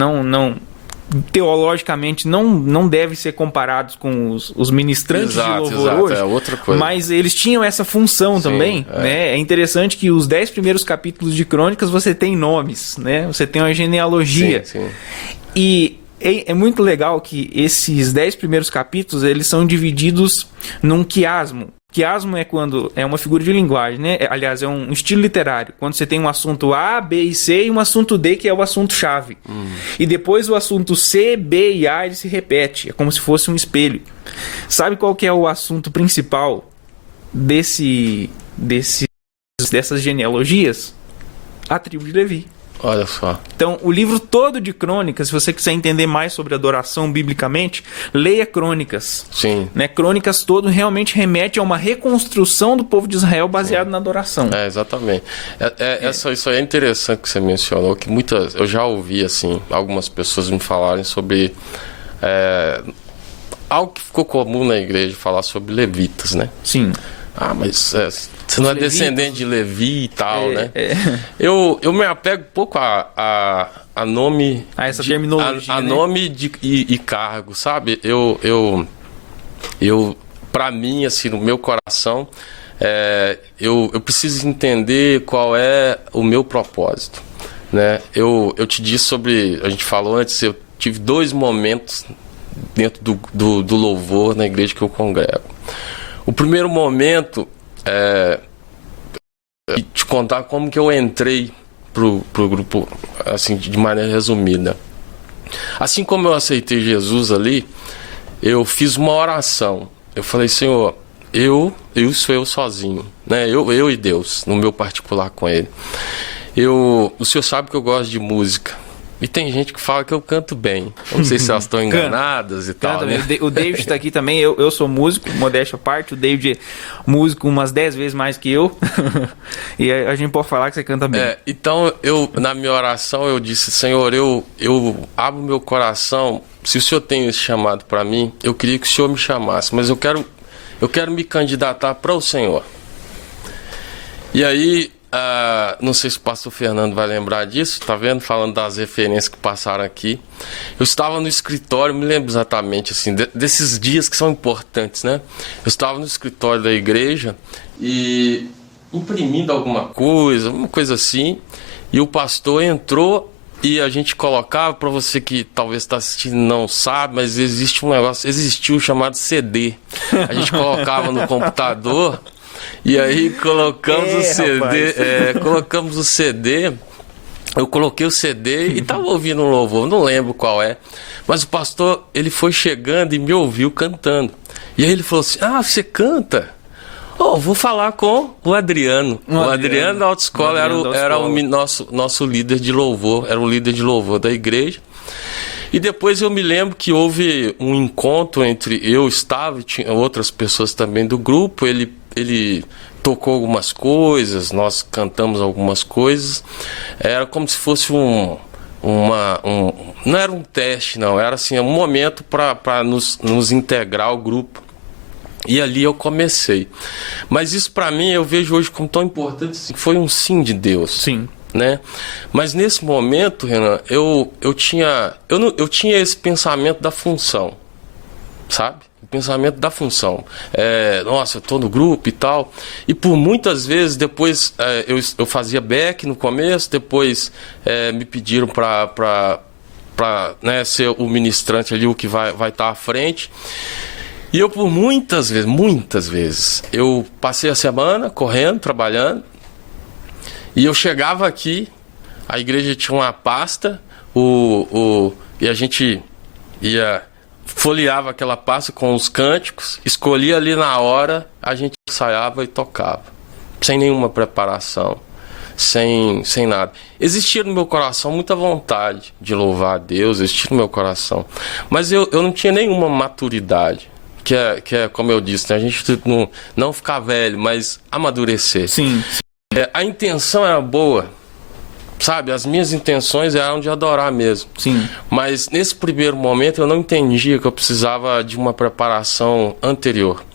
teologicamente não devem ser comparados com os ministrantes de louvor hoje, é outra coisa. Mas eles tinham essa função também, né? É interessante que os 10 primeiros capítulos de Crônicas você tem nomes, né? Você tem uma genealogia. Sim. E é muito legal que esses 10 primeiros capítulos eles são divididos num quiasmo. Quiasmo é quando é uma figura de linguagem, né? Aliás, é um estilo literário. Quando você tem um assunto A, B e C e um assunto D, que é o assunto-chave. E depois o assunto C, B e A ele se repete. É como se fosse um espelho. Sabe qual que é o assunto principal dessas genealogias? A tribo de Levi. Olha só. Então, o livro todo de Crônicas, se você quiser entender mais sobre adoração biblicamente, leia Crônicas. Sim. Né? Crônicas todo realmente remete a uma reconstrução do povo de Israel baseado na adoração. Exatamente. Isso aí é interessante que você mencionou, que eu já ouvi assim, algumas pessoas me falarem sobre algo que ficou comum na igreja, falar sobre levitas, né? Sim. Mas você não é descendente de Levi e tal, né? Eu me apego um pouco a nome... A essa terminologia, a nome e cargo, sabe? Eu para mim, assim, no meu coração, eu preciso entender qual é o meu propósito, né? Eu te disse sobre... A gente falou antes, eu tive 2 momentos dentro do louvor na igreja que eu congrego. O primeiro momento te contar como que eu entrei pro grupo, assim, de maneira resumida. Assim como eu aceitei Jesus ali, eu fiz uma oração. Eu falei, Senhor, sou eu sozinho, né? Eu e Deus, no meu particular com Ele. O Senhor sabe que eu gosto de música. E tem gente que fala que eu canto bem. Não sei se elas estão enganadas e tal, né? O David está aqui também. Eu sou músico, modéstia à parte. O David é músico umas 10 vezes mais que eu. E a gente pode falar que você canta bem. Então, na minha oração, eu disse, Senhor, eu abro meu coração. Se o Senhor tem esse chamado para mim, eu queria que o Senhor me chamasse. Mas eu quero me candidatar para o Senhor. E aí... não sei se o pastor Fernando vai lembrar disso, tá vendo? Falando das referências que passaram aqui. Eu estava no escritório, me lembro exatamente assim, desses dias que são importantes, né? Eu estava no escritório da igreja e imprimindo alguma coisa, uma coisa assim, e o pastor entrou e a gente colocava, para você que talvez está assistindo e não sabe, mas existe um negócio, existiu chamado CD. A gente colocava no computador e aí colocamos o CD, colocamos o CD, eu coloquei o CD e estava ouvindo um louvor, não lembro qual é, mas o pastor, ele foi chegando e me ouviu cantando. E aí ele falou assim, você canta? Vou falar com o Adriano. O Adriano da autoescola era o nosso líder de louvor, era o líder de louvor da igreja. E depois eu me lembro que houve um encontro entre eu estava e tinha outras pessoas também do grupo. Ele tocou algumas coisas, nós cantamos algumas coisas. Era como se fosse não era um teste, não. Era assim, um momento para nos integrar ao grupo. E ali eu comecei. Mas isso para mim eu vejo hoje como tão importante, assim, foi um sim de Deus. Sim. Né? Mas nesse momento, Renan, eu tinha esse pensamento da função, sabe? O pensamento da função. Nossa, eu tô no grupo e tal. E por muitas vezes, depois eu fazia back no começo, depois me pediram para ser o ministrante ali, o que vai estar à frente. E eu por muitas vezes, eu passei a semana correndo, trabalhando, e eu chegava aqui, a igreja tinha uma pasta, e a gente folheava aquela pasta com os cânticos, escolhia ali na hora, a gente ensaiava e tocava, sem nenhuma preparação, sem nada. Existia no meu coração muita vontade de louvar a Deus, existia no meu coração, mas eu não tinha nenhuma maturidade. Que é como eu disse, né? A gente não ficar velho, mas amadurecer. Sim. A intenção era boa, sabe? As minhas intenções eram de adorar mesmo. Sim. Mas nesse primeiro momento eu não entendia que eu precisava de uma preparação anterior.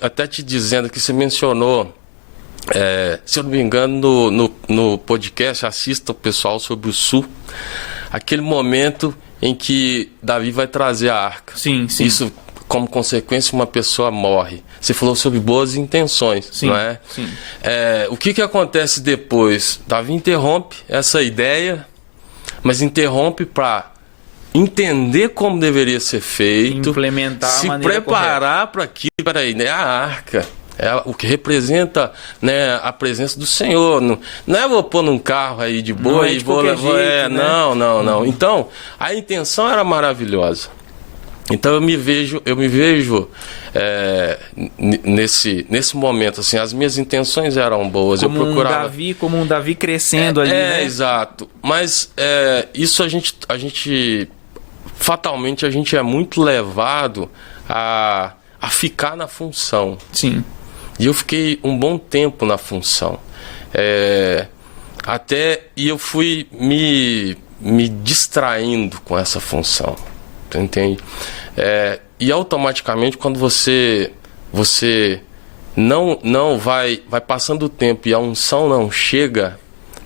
Até te dizendo que você mencionou, se eu não me engano, no podcast, assista o pessoal sobre o Sul, aquele momento em que Davi vai trazer a arca. Sim. Isso, como consequência, uma pessoa morre. Você falou sobre boas intenções, sim, não é? Sim. O que acontece depois? Davi interrompe essa ideia, mas interrompe para entender como deveria ser feito, implementar se a maneira preparar para aquilo. Peraí, né? A arca é o que representa, né, a presença do Senhor. Não é vou pôr num carro aí de boa e vou levar. Não. Então, a intenção era maravilhosa. Então eu me vejo nesse momento, assim, as minhas intenções eram boas. Como eu procurava como um Davi crescendo ali, né? Exato. Mas isso a gente fatalmente a gente é muito levado a ficar na função. Sim. E eu fiquei um bom tempo na função. E eu fui me distraindo com essa função. Tu entende? E automaticamente, quando você não vai passando o tempo e a unção não chega,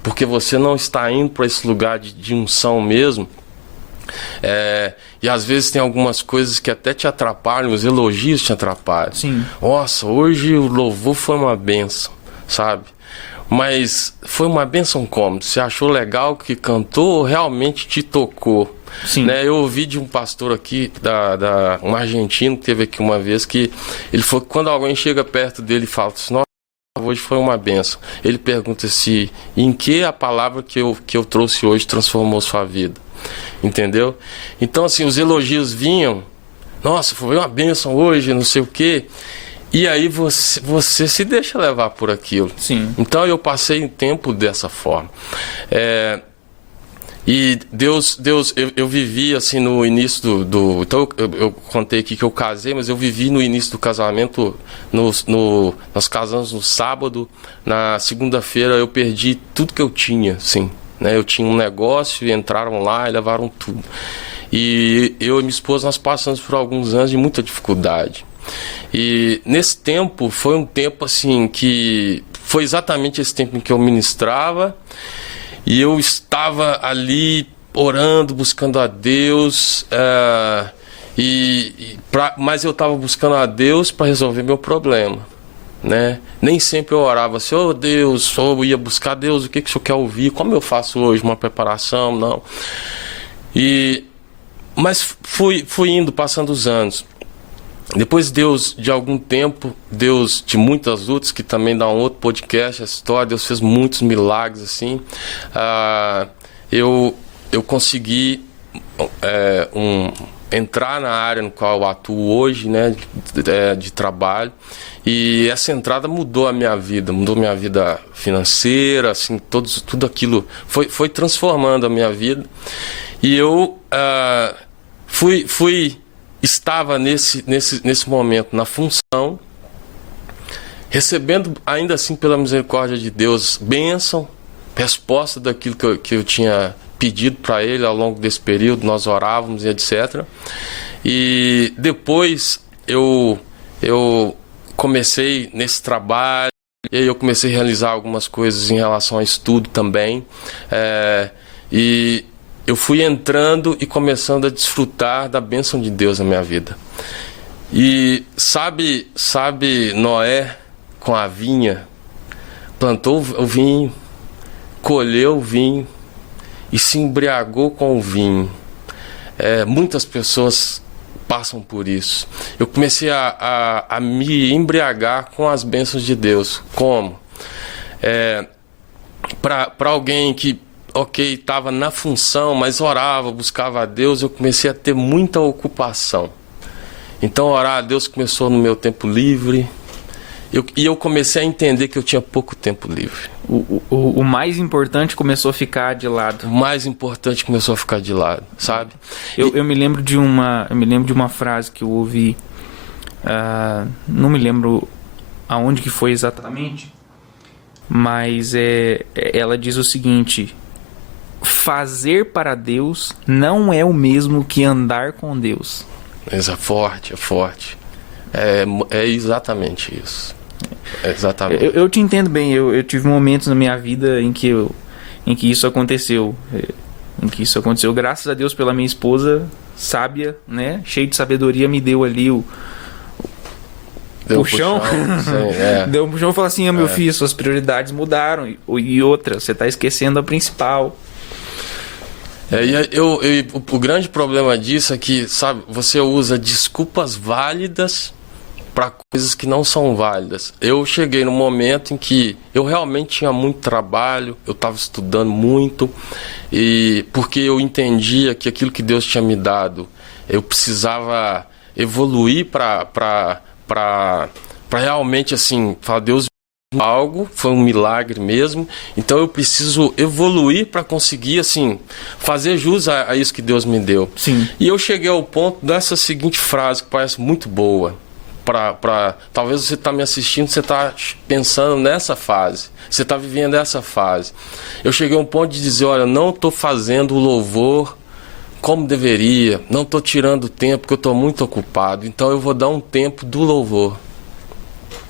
porque você não está indo para esse lugar de unção mesmo, e às vezes tem algumas coisas que até te atrapalham, os elogios te atrapalham. Sim. Nossa, hoje o louvor foi uma bênção, sabe? Mas foi uma bênção como? Você achou legal que cantou ou realmente te tocou? Sim. Né? Eu ouvi de um pastor aqui, um argentino que teve aqui uma vez, que ele falou que quando alguém chega perto dele e fala assim, nossa, hoje foi uma bênção, ele pergunta se em que a palavra que eu trouxe hoje transformou sua vida. Entendeu? Então, assim, os elogios vinham, nossa, foi uma bênção hoje, não sei o quê. E aí você se deixa levar por aquilo. Sim. Então eu passei um tempo dessa forma. E Deus, eu vivi assim no início então eu contei aqui que eu casei, mas eu vivi no início do casamento, nós casamos no sábado, na segunda-feira eu perdi tudo que eu tinha, assim, né? Eu tinha um negócio e entraram lá e levaram tudo. E eu e minha esposa, nós passamos por alguns anos de muita dificuldade. E nesse tempo, foi um tempo assim que foi exatamente esse tempo em que eu ministrava, e eu estava ali orando, buscando a Deus, mas eu estava buscando a Deus para resolver meu problema, né? Nem sempre eu orava assim, oh Deus, ou eu ia buscar Deus, o que o Senhor quer ouvir, como eu faço hoje, uma preparação, não. Mas fui indo, passando os anos. Depois Deus, de algum tempo, Deus de muitas lutas, que também dá um outro podcast, essa história, Deus fez muitos milagres, assim. Eu consegui entrar na área no qual eu atuo hoje, né, de trabalho, e essa entrada mudou a minha vida financeira, assim, tudo aquilo foi transformando a minha vida, e eu estava nesse momento na função, recebendo ainda assim pela misericórdia de Deus bênção, resposta daquilo que eu tinha pedido para Ele ao longo desse período, nós orávamos e etc. E depois eu comecei nesse trabalho, e aí eu comecei a realizar algumas coisas em relação ao estudo também, e eu fui entrando e começando a desfrutar da bênção de Deus na minha vida. E sabe Noé com a vinha, plantou o vinho, colheu o vinho e se embriagou com o vinho. Muitas pessoas passam por isso. Eu comecei a me embriagar com as bênçãos de Deus. Como? Para alguém que estava na função, mas orava, buscava a Deus, eu comecei a ter muita ocupação. Então orar a Deus começou no meu tempo livre, e eu comecei a entender que eu tinha pouco tempo livre. O mais importante começou a ficar de lado. O mais importante começou a ficar de lado, sabe? Eu me lembro de uma frase que eu ouvi, não me lembro aonde que foi exatamente, mas ela diz o seguinte: fazer para Deus não é o mesmo que andar com Deus. É forte. É exatamente isso. Exatamente. Eu te entendo bem. Eu tive momentos na minha vida em que isso aconteceu. Graças a Deus pela minha esposa sábia, né? Cheia de sabedoria, me deu ali Deu um puxão. Deu um puxão e falou assim: meu filho, suas prioridades mudaram. E outra, você está esquecendo a principal. O grande problema disso é que, sabe, você usa desculpas válidas para coisas que não são válidas. Eu cheguei num momento em que eu realmente tinha muito trabalho, eu estava estudando muito, e porque eu entendia que aquilo que Deus tinha me dado, eu precisava evoluir para realmente, assim, falar, Deus, algo, foi um milagre mesmo, então eu preciso evoluir para conseguir, assim, fazer jus a isso que Deus me deu. Sim. E eu cheguei ao ponto dessa seguinte frase, que parece muito boa, talvez você está me assistindo, você está pensando nessa fase, você está vivendo essa fase. Eu cheguei a um ponto de dizer, olha, não estou fazendo o louvor como deveria, não estou tirando tempo porque eu estou muito ocupado, então eu vou dar um tempo do louvor.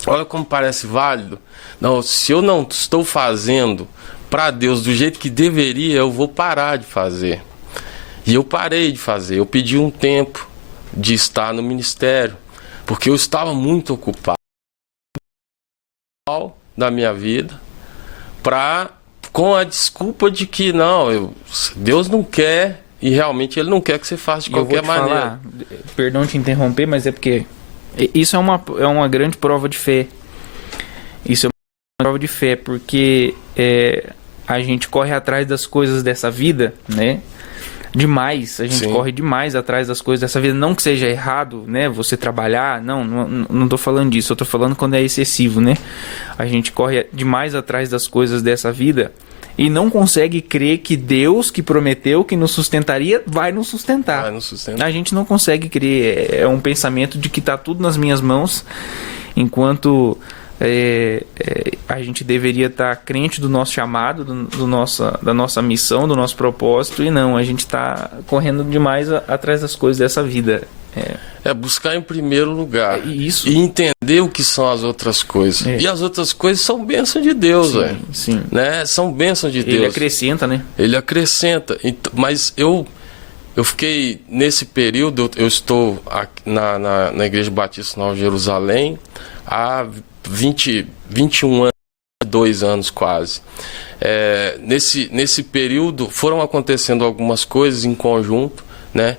Olha como parece válido. Não, se eu não estou fazendo para Deus do jeito que deveria, eu vou parar de fazer. E eu parei de fazer. Eu pedi um tempo de estar no ministério, porque eu estava muito ocupado da minha vida, com a desculpa de que Deus não quer, e realmente Ele não quer que você faça de qualquer maneira. Perdão te interromper, mas é porque isso é uma grande prova de fé. Isso é uma prova de fé, porque a gente corre atrás das coisas dessa vida, né? Demais, a gente corre demais atrás das coisas dessa vida. Não que seja errado, né? Você trabalhar, não tô falando disso. Eu tô falando quando é excessivo, né? A gente corre demais atrás das coisas dessa vida e não consegue crer que Deus, que prometeu que nos sustentaria, vai nos sustentar. A gente não consegue crer. É um pensamento de que está tudo nas minhas mãos, enquanto a gente deveria estar crente do nosso chamado, da nossa missão, do nosso propósito, e não, a gente está correndo demais atrás das coisas dessa vida. É buscar em primeiro lugar. Isso. E entender o que são as outras coisas. E as outras coisas são bênçãos de Deus, velho. Sim. Né? São bênçãos de Deus. Ele acrescenta, né? Ele acrescenta. Mas eu fiquei, nesse período, eu estou na Igreja Batista Nova Jerusalém há 21 anos, 2 anos quase. Nesse período foram acontecendo algumas coisas em conjunto, né?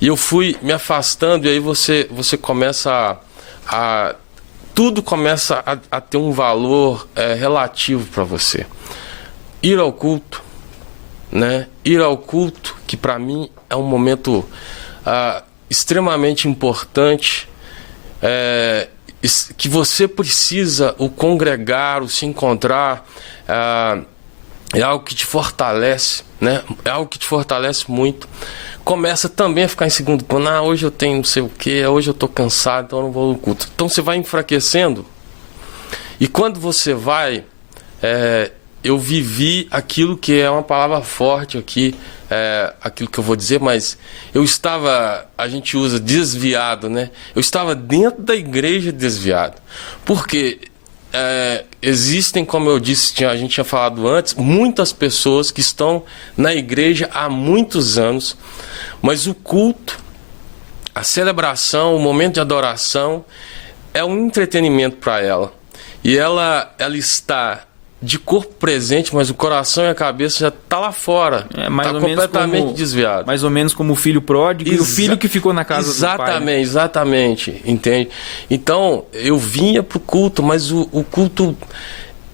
E eu fui me afastando, e aí você começa tudo começa a ter um valor relativo para você. Ir ao culto, né? Ir ao culto, que para mim é um momento extremamente importante, que você precisa, o congregar, o se encontrar, é algo que te fortalece, né? É algo que te fortalece muito. Começa também a ficar em segundo plano. Hoje eu tenho não sei o que, hoje eu estou cansado, então eu não vou no culto. Então você vai enfraquecendo. E quando você vai, eu vivi aquilo que é uma palavra forte aqui, aquilo que eu vou dizer, mas eu estava, a gente usa desviado, né? Eu estava dentro da igreja desviado. Porque existem, como eu disse, a gente tinha falado antes, muitas pessoas que estão na igreja há muitos anos, mas o culto, a celebração, o momento de adoração é um entretenimento para ela. E ela está de corpo presente, mas o coração e a cabeça já tá lá fora. Está completamente desviado. Mais ou menos como o filho pródigo e o filho que ficou na casa do pai. Exatamente, entende? Então, eu vinha pro culto, mas o culto,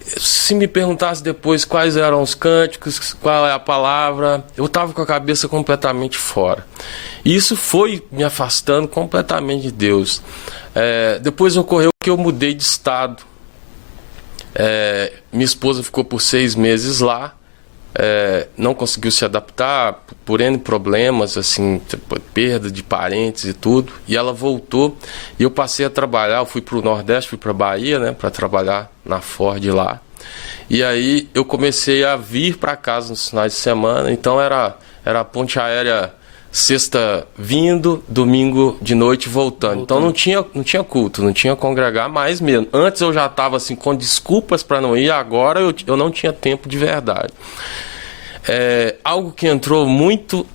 se me perguntasse depois quais eram os cânticos, qual é a palavra, eu estava com a cabeça completamente fora. E isso foi me afastando completamente de Deus. Depois ocorreu que eu mudei de estado. Minha esposa ficou por 6 meses lá, não conseguiu se adaptar por N problemas, assim, perda de parentes e tudo, e ela voltou, e eu passei a trabalhar. Eu fui para o Nordeste, fui para a Bahia, né, para trabalhar na Ford lá, e aí eu comecei a vir para casa nos finais de semana. Então era ponte aérea, sexta vindo, domingo de noite voltando. Então não tinha culto, não tinha congregar mais mesmo. Antes eu já estava assim com desculpas para não ir, agora eu não tinha tempo de verdade. Algo que entrou muito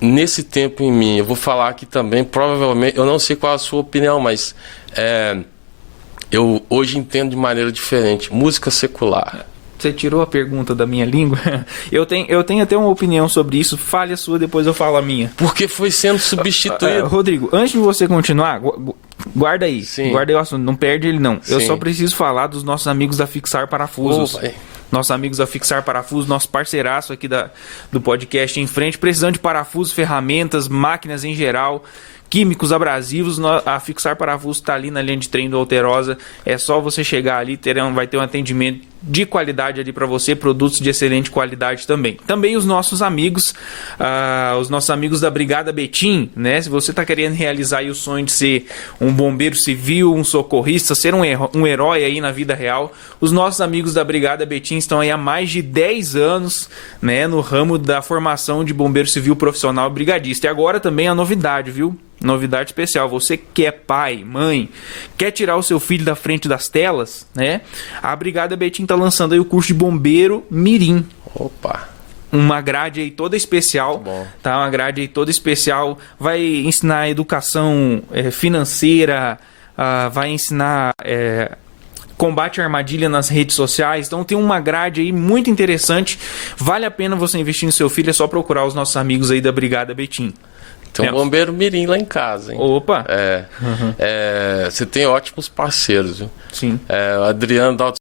nesse tempo em mim, eu vou falar aqui também, provavelmente, eu não sei qual é a sua opinião, mas eu hoje entendo de maneira diferente. Música secular. Você tirou a pergunta da minha língua. Eu tenho até uma opinião sobre isso. Fale a sua, depois eu falo a minha. Porque foi sendo substituído. Rodrigo, antes de você continuar, guarda aí. Sim. Guarda aí o assunto. Não perde ele, não. Sim. Eu só preciso falar dos nossos amigos da Fixar Parafusos. Nossos amigos da Fixar Parafusos, nosso parceiraço aqui do podcast Em Frente. Precisando de parafusos, ferramentas, máquinas em geral, químicos abrasivos, a Fixar Parafusos está ali na linha de trem do Alterosa. É só você chegar ali, vai ter um atendimento de qualidade ali para você, produtos de excelente qualidade também. Também os nossos amigos da Brigada Betim, né? Se você está querendo realizar aí o sonho de ser um bombeiro civil, um socorrista, ser um herói aí na vida real, os nossos amigos da Brigada Betim estão aí há mais de 10 anos, né, no ramo da formação de bombeiro civil profissional brigadista. E agora também a novidade, viu? Novidade especial, você que é pai, mãe, quer tirar o seu filho da frente das telas, né? A Brigada Betim está lançando aí o curso de bombeiro mirim. Opa! Uma grade aí toda especial, tá? Uma grade aí toda especial, vai ensinar educação financeira, vai ensinar combate à armadilha nas redes sociais. Então tem uma grade aí muito interessante, vale a pena você investir no seu filho, é só procurar os nossos amigos aí da Brigada Betim. Tem um bombeiro mirim lá em casa, hein? Opa! Você tem ótimos parceiros, viu? Sim. O Adriano da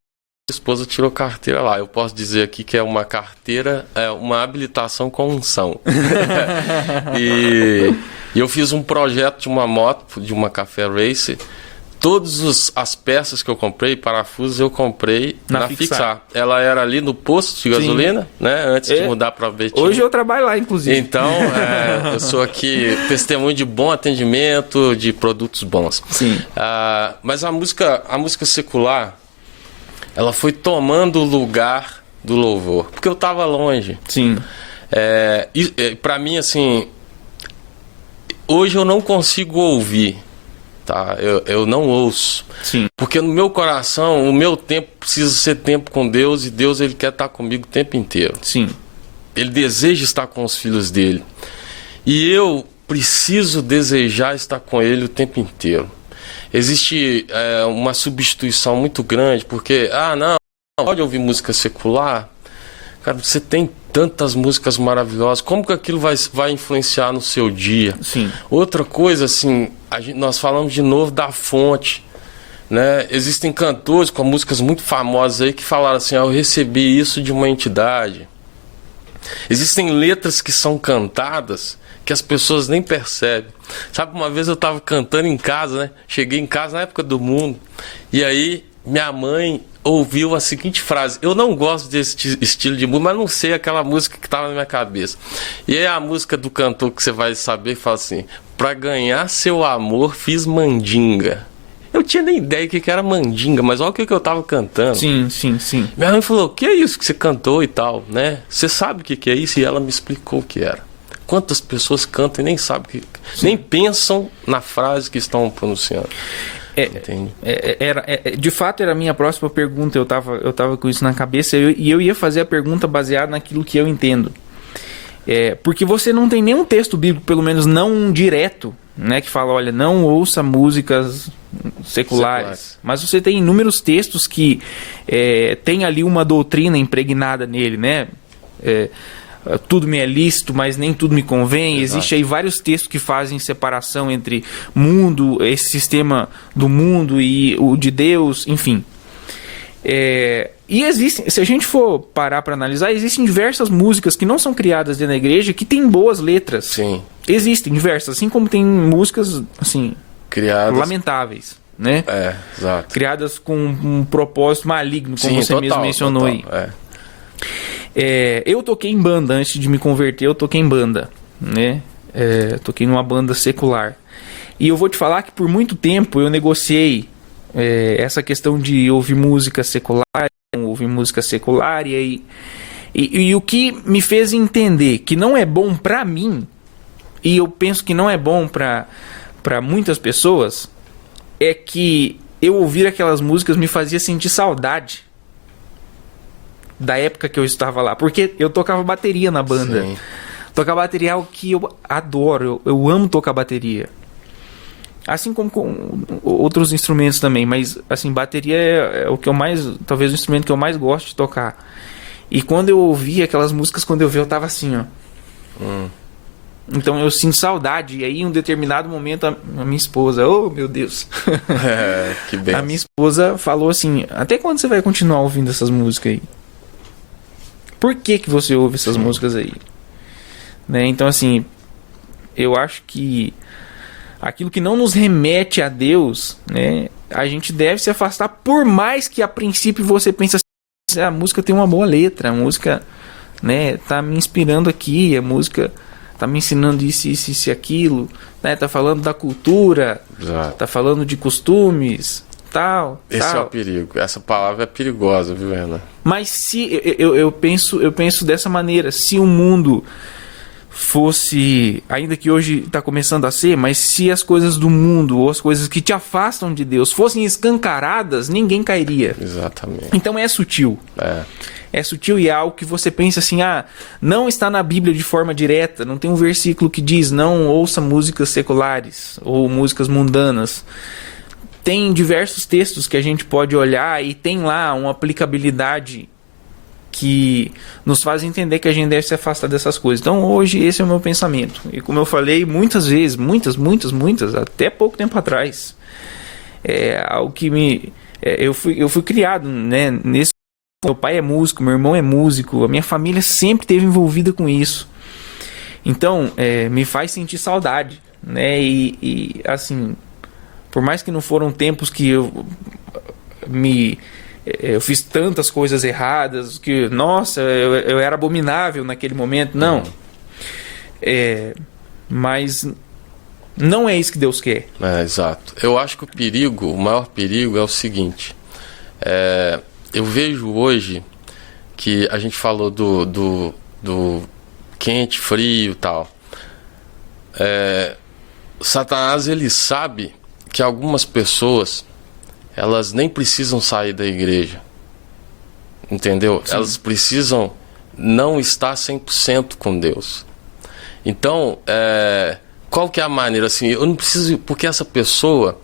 esposa tirou carteira lá. Eu posso dizer aqui que é uma carteira, uma habilitação com unção. E eu fiz um projeto de uma moto, de uma Café Race. Todas as peças que eu comprei, parafusos, eu comprei na Fixar. Ela era ali no posto de gasolina, né? Antes de mudar para Betim. Hoje eu trabalho lá, inclusive. Então, eu sou aqui testemunho de bom atendimento, de produtos bons. Sim. Mas a música secular, ela foi tomando o lugar do louvor, porque eu estava longe. Sim. Para mim, assim, hoje eu não consigo ouvir, tá? Eu não ouço. Sim. Porque no meu coração, o meu tempo precisa ser tempo com Deus, e Deus, ele quer estar comigo o tempo inteiro. Sim. Ele deseja estar com os filhos dele. E eu preciso desejar estar com ele o tempo inteiro. Existe uma substituição muito grande, porque, não pode ouvir música secular. Cara, você tem tantas músicas maravilhosas, como que aquilo vai influenciar no seu dia? Sim. Outra coisa, assim, nós falamos de novo da fonte, né? Existem cantores com músicas muito famosas aí que falaram assim, eu recebi isso de uma entidade. Existem letras que são cantadas que as pessoas nem percebem. Sabe, uma vez eu estava cantando em casa, né? Cheguei em casa na época do mundo, e aí minha mãe ouviu a seguinte frase: eu não gosto desse estilo de música, mas não sei aquela música que estava na minha cabeça. E aí a música do cantor que você vai saber fala assim: pra ganhar seu amor fiz mandinga. Eu tinha nem ideia do que era mandinga, mas olha o que eu tava cantando. Sim, sim, sim. Minha mãe falou: o que é isso que você cantou e tal, né? Você sabe o que é isso? E ela me explicou o que era. Quantas pessoas cantam e nem sabem, nem pensam na frase que estão pronunciando. De fato era a minha próxima pergunta. Eu tava com isso na cabeça, e eu ia fazer a pergunta baseada naquilo que eu entendo. Porque você não tem nenhum texto bíblico, pelo menos não um direto, né, que fala, olha, não ouça músicas seculares. Mas você tem inúmeros textos que tem ali uma doutrina impregnada nele, né? Tudo me é lícito, mas nem tudo me convém. Exato. Existe aí vários textos que fazem separação entre mundo, esse sistema do mundo e o de Deus, enfim. E existem, se a gente for parar para analisar, existem diversas músicas que não são criadas dentro da igreja que têm boas letras. Sim. Existem diversas, assim como tem músicas assim, criadas, lamentáveis, né? Exato. Criadas com um propósito maligno, como você mesmo mencionou aí. Eu toquei em banda, antes de me converter, eu toquei em banda, né? Toquei numa banda secular. E eu vou te falar que por muito tempo eu negociei essa questão de ouvir música secular, e o que me fez entender que não é bom pra mim, e eu penso que não é bom pra muitas pessoas, é que eu ouvir aquelas músicas me fazia sentir saudade da época que eu estava lá, porque eu tocava bateria na banda. Sim. Tocar bateria é algo que eu adoro, eu amo tocar bateria. Assim como com outros instrumentos também, mas assim, bateria é o que eu mais, talvez o instrumento que eu mais gosto de tocar. E quando eu ouvia aquelas músicas, quando eu vi, eu tava assim, ó. Então eu sinto saudade. E aí, em um determinado momento, a minha esposa, oh meu Deus, que bem. A minha esposa falou assim: até quando você vai continuar ouvindo essas músicas aí? Por que você ouve essas músicas aí? Né? Então, assim, eu acho que aquilo que não nos remete a Deus, né, a gente deve se afastar, por mais que a princípio você pense assim, a música tem uma boa letra, a música, né, tá me inspirando aqui, a música tá me ensinando isso e aquilo, né, tá falando da cultura, exato, tá falando de costumes, tal. Esse é o perigo. Essa palavra é perigosa, viu, Renan? Mas se eu penso dessa maneira, se o mundo fosse, ainda que hoje está começando a ser, mas se as coisas do mundo ou as coisas que te afastam de Deus fossem escancaradas, ninguém cairia. Exatamente. Então é sutil. É sutil e é algo que você pensa assim, não está na Bíblia de forma direta, não tem um versículo que diz não ouça músicas seculares ou músicas mundanas. Tem diversos textos que a gente pode olhar e tem lá uma aplicabilidade que nos faz entender que a gente deve se afastar dessas coisas. Então hoje esse é o meu pensamento. E como eu falei muitas vezes, muitas, até pouco tempo atrás, algo que eu fui criado, né, nesse. Meu pai é músico, meu irmão é músico, a minha família sempre esteve envolvida com isso. Então me faz sentir saudade, né? E assim, por mais que não foram tempos que eu fiz tantas coisas erradas, que, nossa, eu era abominável naquele momento, não. Mas não é isso que Deus quer. Exato. Eu acho que o maior perigo é o seguinte, eu vejo hoje que a gente falou do quente, frio e tal. Satanás, ele sabe que algumas pessoas, elas nem precisam sair da igreja, entendeu? Sim. Elas precisam não estar 100% com Deus. Então, qual que é a maneira? Assim, eu não preciso, porque essa pessoa,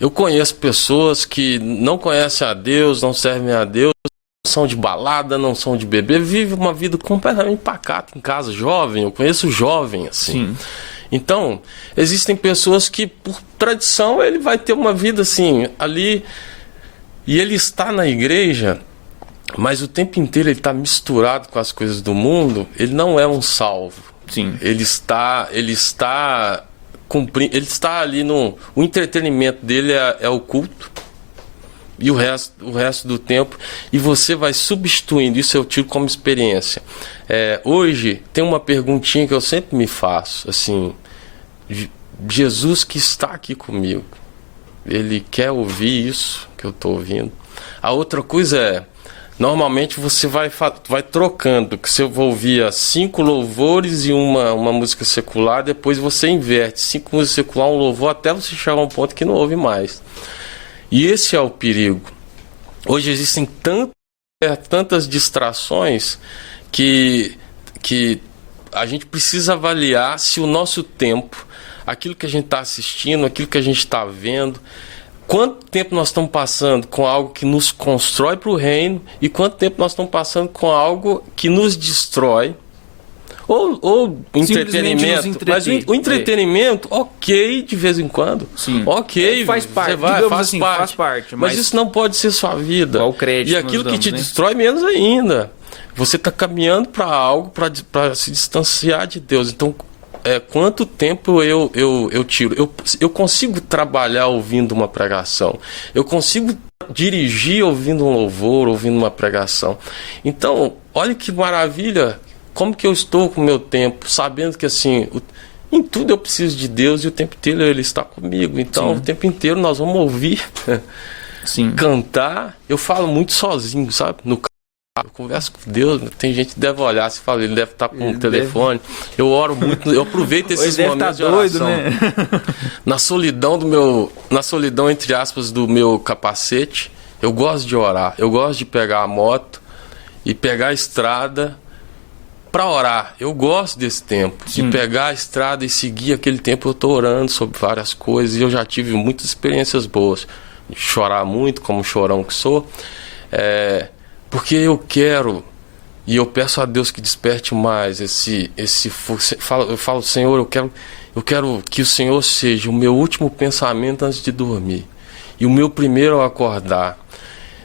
eu conheço pessoas que não conhecem a Deus, não servem a Deus, não são de balada, não são de beber, vivem uma vida completamente pacata em casa, jovem, eu conheço jovem, assim. Sim. Então, existem pessoas que, por tradição, ele vai ter uma vida assim, ali, e ele está na igreja, mas o tempo inteiro ele está misturado com as coisas do mundo, ele não é um salvo. Sim. Ele está cumprindo, ele está ali no... O entretenimento dele é o culto, e o resto do tempo, e você vai substituindo, isso eu tiro como experiência. Hoje, tem uma perguntinha que eu sempre me faço, assim... Jesus que está aqui comigo, ele quer ouvir isso que eu estou ouvindo. A outra coisa normalmente você vai trocando, que você vai ouvir 5 louvores e uma música secular, depois você inverte 5 músicas secular, um louvor, até você chegar a um ponto que não ouve mais. E esse é o perigo. Hoje existem tantas distrações que a gente precisa avaliar se o nosso tempo, aquilo que a gente está assistindo, aquilo que a gente está vendo, quanto tempo nós estamos passando com algo que nos constrói para o reino e quanto tempo nós estamos passando com algo que nos destrói. Ou entretenimento. Mas o entretenimento, ok, de vez em quando. Sim. Ok, faz parte, faz parte. Mas isso não pode ser sua vida. Qual crédito e aquilo que te destrói, menos ainda. Você está caminhando para algo, para se distanciar de Deus. Então, quanto tempo eu tiro? Eu consigo trabalhar ouvindo uma pregação. Eu consigo dirigir ouvindo um louvor, ouvindo uma pregação. Então, olha que maravilha. Como que eu estou com o meu tempo? Sabendo que, assim, em tudo eu preciso de Deus e o tempo inteiro Ele está comigo. Então, sim, o tempo inteiro nós vamos ouvir, sim, cantar. Eu falo muito sozinho, sabe? No eu converso com Deus, tem gente que deve olhar e fala, ele deve estar com o telefone. Eu oro muito, eu aproveito esses momentos de oração. Doido, né? Na solidão, entre aspas, do meu capacete, eu gosto de orar. Eu gosto de pegar a moto e pegar a estrada para orar. Eu gosto desse tempo, sim, de pegar a estrada e seguir aquele tempo. Eu estou orando sobre várias coisas e eu já tive muitas experiências boas. Chorar muito, como chorão que sou. Porque eu quero, e eu peço a Deus que desperte mais eu falo, Senhor, eu quero que o Senhor seja o meu último pensamento antes de dormir e o meu primeiro ao acordar.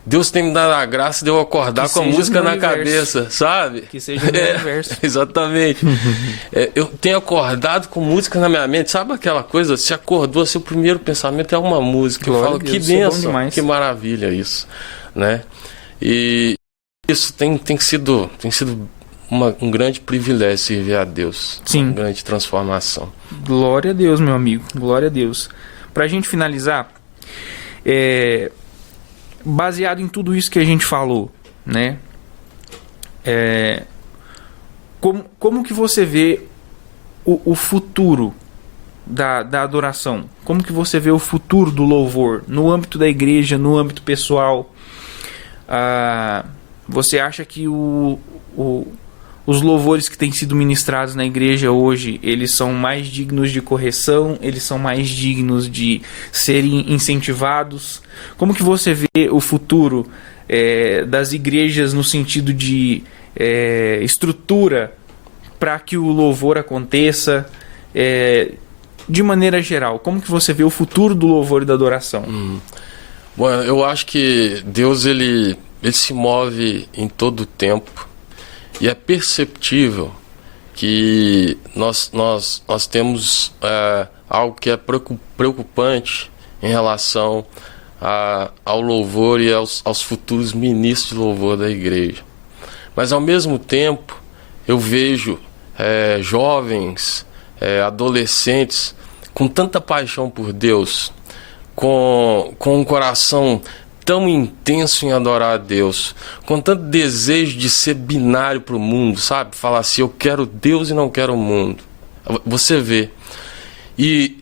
Deus tem me dado a graça de eu acordar com a música na cabeça, sabe? Que seja no universo. Exatamente. Eu tenho acordado com música na minha mente. Sabe aquela coisa? Se acordou, seu primeiro pensamento é uma música. Glória, eu falo, Deus, que bênção, que maravilha isso, né? E isso tem sido um grande privilégio servir a Deus. Sim. Uma grande transformação. Glória a Deus, meu amigo. Glória a Deus. Pra gente finalizar, baseado em tudo isso que a gente falou, né? Como que você vê o futuro da adoração? Como que você vê o futuro do louvor no âmbito da igreja, no âmbito pessoal? Você acha que os louvores que têm sido ministrados na igreja hoje, eles são mais dignos de correção? Eles são mais dignos de serem incentivados? Como que você vê o futuro das igrejas no sentido de estrutura para que o louvor aconteça? De maneira geral, como que você vê o futuro do louvor e da adoração? Bom, eu acho que Deus ele se move em todo o tempo e é perceptível que nós temos algo que é preocupante em relação ao louvor e aos futuros ministros de louvor da igreja. Mas ao mesmo tempo eu vejo jovens, adolescentes com tanta paixão por Deus, com um coração tão intenso em adorar a Deus, com tanto desejo de ser binário para o mundo, sabe? Falar assim, eu quero Deus e não quero o mundo. Você vê. E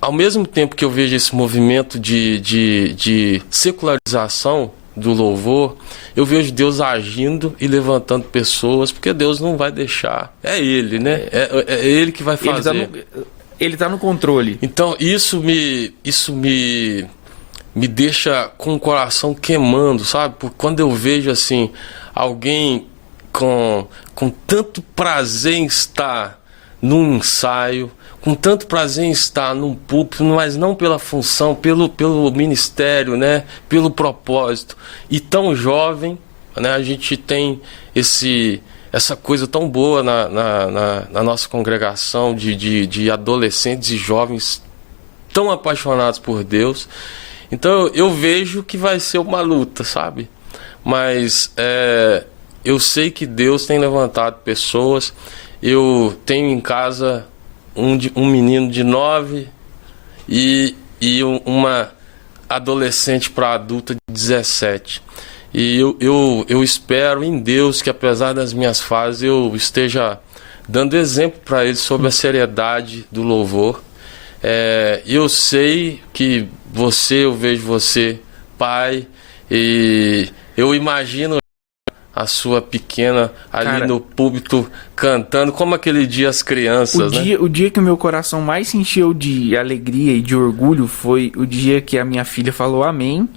ao mesmo tempo que eu vejo esse movimento de secularização do louvor, eu vejo Deus agindo e levantando pessoas, porque Deus não vai deixar. É Ele, né? É Ele que vai fazer. Ele tá no controle. Então, isso me deixa com o coração queimando, sabe? Porque quando eu vejo, assim, alguém com tanto prazer em estar num ensaio, com tanto prazer em estar num púlpito, mas não pela função, pelo ministério, né? Pelo propósito. E tão jovem, né? A gente tem essa coisa tão boa na nossa congregação de adolescentes e jovens tão apaixonados por Deus. Então eu vejo que vai ser uma luta, sabe? Mas eu sei que Deus tem levantado pessoas. Eu tenho em casa um menino de 9 e uma adolescente para adulta de 17. E eu espero em Deus que, apesar das minhas fases, eu esteja dando exemplo para eles sobre a seriedade do louvor. Eu sei que eu vejo você, pai, e eu imagino a sua pequena ali, cara, no púlpito cantando, como aquele dia as crianças, o dia que o meu coração mais se encheu de alegria e de orgulho foi o dia que a minha filha falou amém.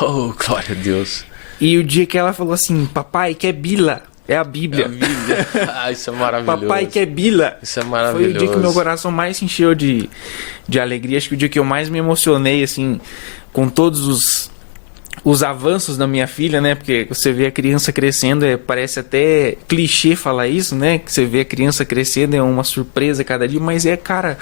Oh, glória a Deus. E o dia que ela falou assim, papai, quer bila? É a Bíblia. É a Bíblia. Isso é maravilhoso. Papai, quer bila? Isso é maravilhoso. Foi o dia que o meu coração mais se encheu de alegria. Acho que o dia que eu mais me emocionei, assim, com todos os avanços da minha filha, né? Porque você vê a criança crescendo, parece até clichê falar isso, né? Que você vê a criança crescendo, é uma surpresa cada dia, mas cara,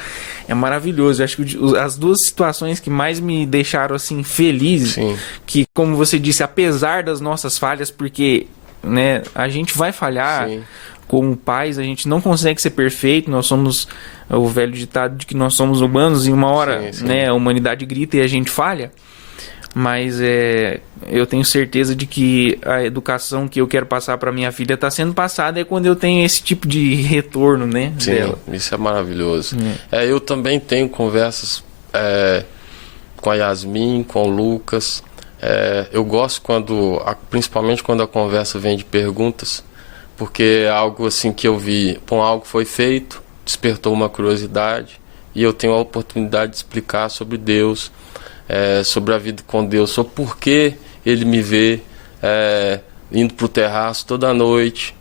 é maravilhoso. Eu acho que as duas situações que mais me deixaram, assim, feliz, sim, que, como você disse, apesar das nossas falhas, porque, né, a gente vai falhar, sim, como pais, a gente não consegue ser perfeito, nós somos o velho ditado de que nós somos humanos e uma hora, sim, sim, né, a humanidade grita e a gente falha. Mas eu tenho certeza de que a educação que eu quero passar para minha filha está sendo passada quando eu tenho esse tipo de retorno, né? Sim, dela. Isso é maravilhoso. Eu também tenho conversas com a Yasmin, com o Lucas. Eu gosto principalmente quando a conversa vem de perguntas, porque é algo assim que eu vi, algo foi feito, despertou uma curiosidade e eu tenho a oportunidade de explicar sobre Deus, sobre a vida com Deus, sobre por que Ele me vê indo para o terraço toda noite,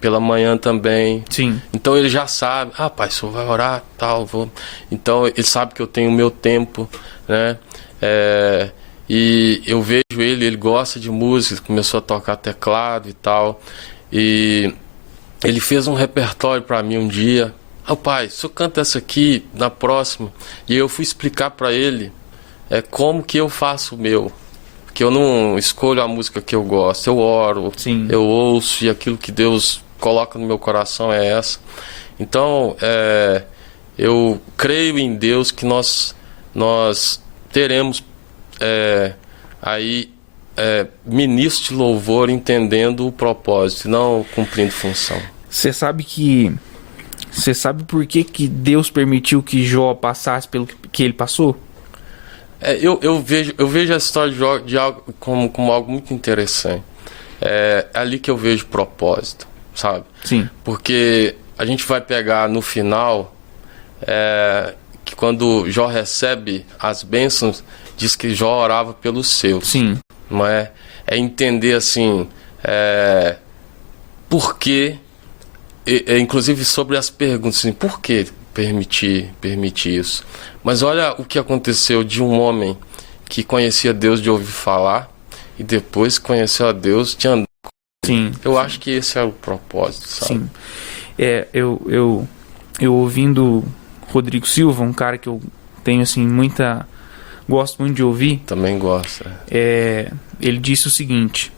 pela manhã também. Sim. Então ele já sabe, pai, o senhor vai orar, tal, vou. Então ele sabe que eu tenho o meu tempo, né? E eu vejo ele gosta de música, começou a tocar teclado e tal. E ele fez um repertório para mim um dia. Pai, o senhor canta essa aqui na próxima. E eu fui explicar para ele como que eu faço o meu. Que eu não escolho a música que eu gosto, eu oro, sim, eu ouço, e aquilo que Deus coloca no meu coração é essa. Então, eu creio em Deus que nós teremos ministros de louvor entendendo o propósito, não cumprindo função. Você sabe por que Deus permitiu que Jó passasse pelo que ele passou? Eu vejo a história de Jó como algo muito interessante. É ali que eu vejo propósito, sabe? Sim. Porque a gente vai pegar no final que quando Jó recebe as bênçãos, diz que Jó orava pelos seus. Sim. Não é? É entender assim, por que, inclusive sobre as perguntas, assim, por que permitir isso? Mas olha o que aconteceu de um homem que conhecia Deus de ouvir falar e depois conheceu a Deus de andar. Sim. Eu acho que esse era o propósito, sabe? Sim. Eu ouvindo Rodrigo Silva, um cara que eu tenho assim gosto muito de ouvir. Também gosto. Ele disse o seguinte: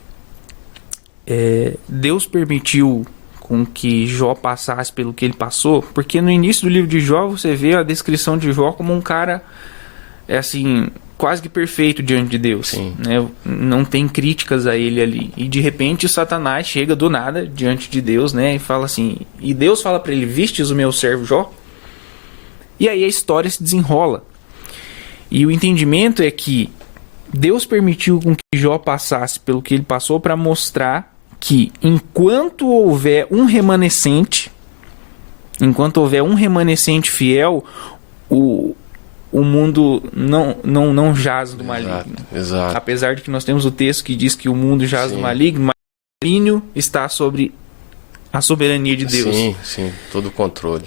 Deus permitiu com que Jó passasse pelo que ele passou, porque no início do livro de Jó você vê a descrição de Jó como um cara assim, quase que perfeito diante de Deus, né? Não tem críticas a ele ali, e de repente o Satanás chega do nada diante de Deus, né? E fala assim, e Deus fala para ele: vistes o meu servo Jó? E aí a história se desenrola. E o entendimento é que Deus permitiu com que Jó passasse pelo que ele passou para mostrar que enquanto houver um remanescente fiel, o mundo não jaz do maligno. Exato. Apesar de que nós temos o texto que diz que o mundo jaz do maligno, mas o domínio está sobre a soberania de Deus. Sim, todo o controle.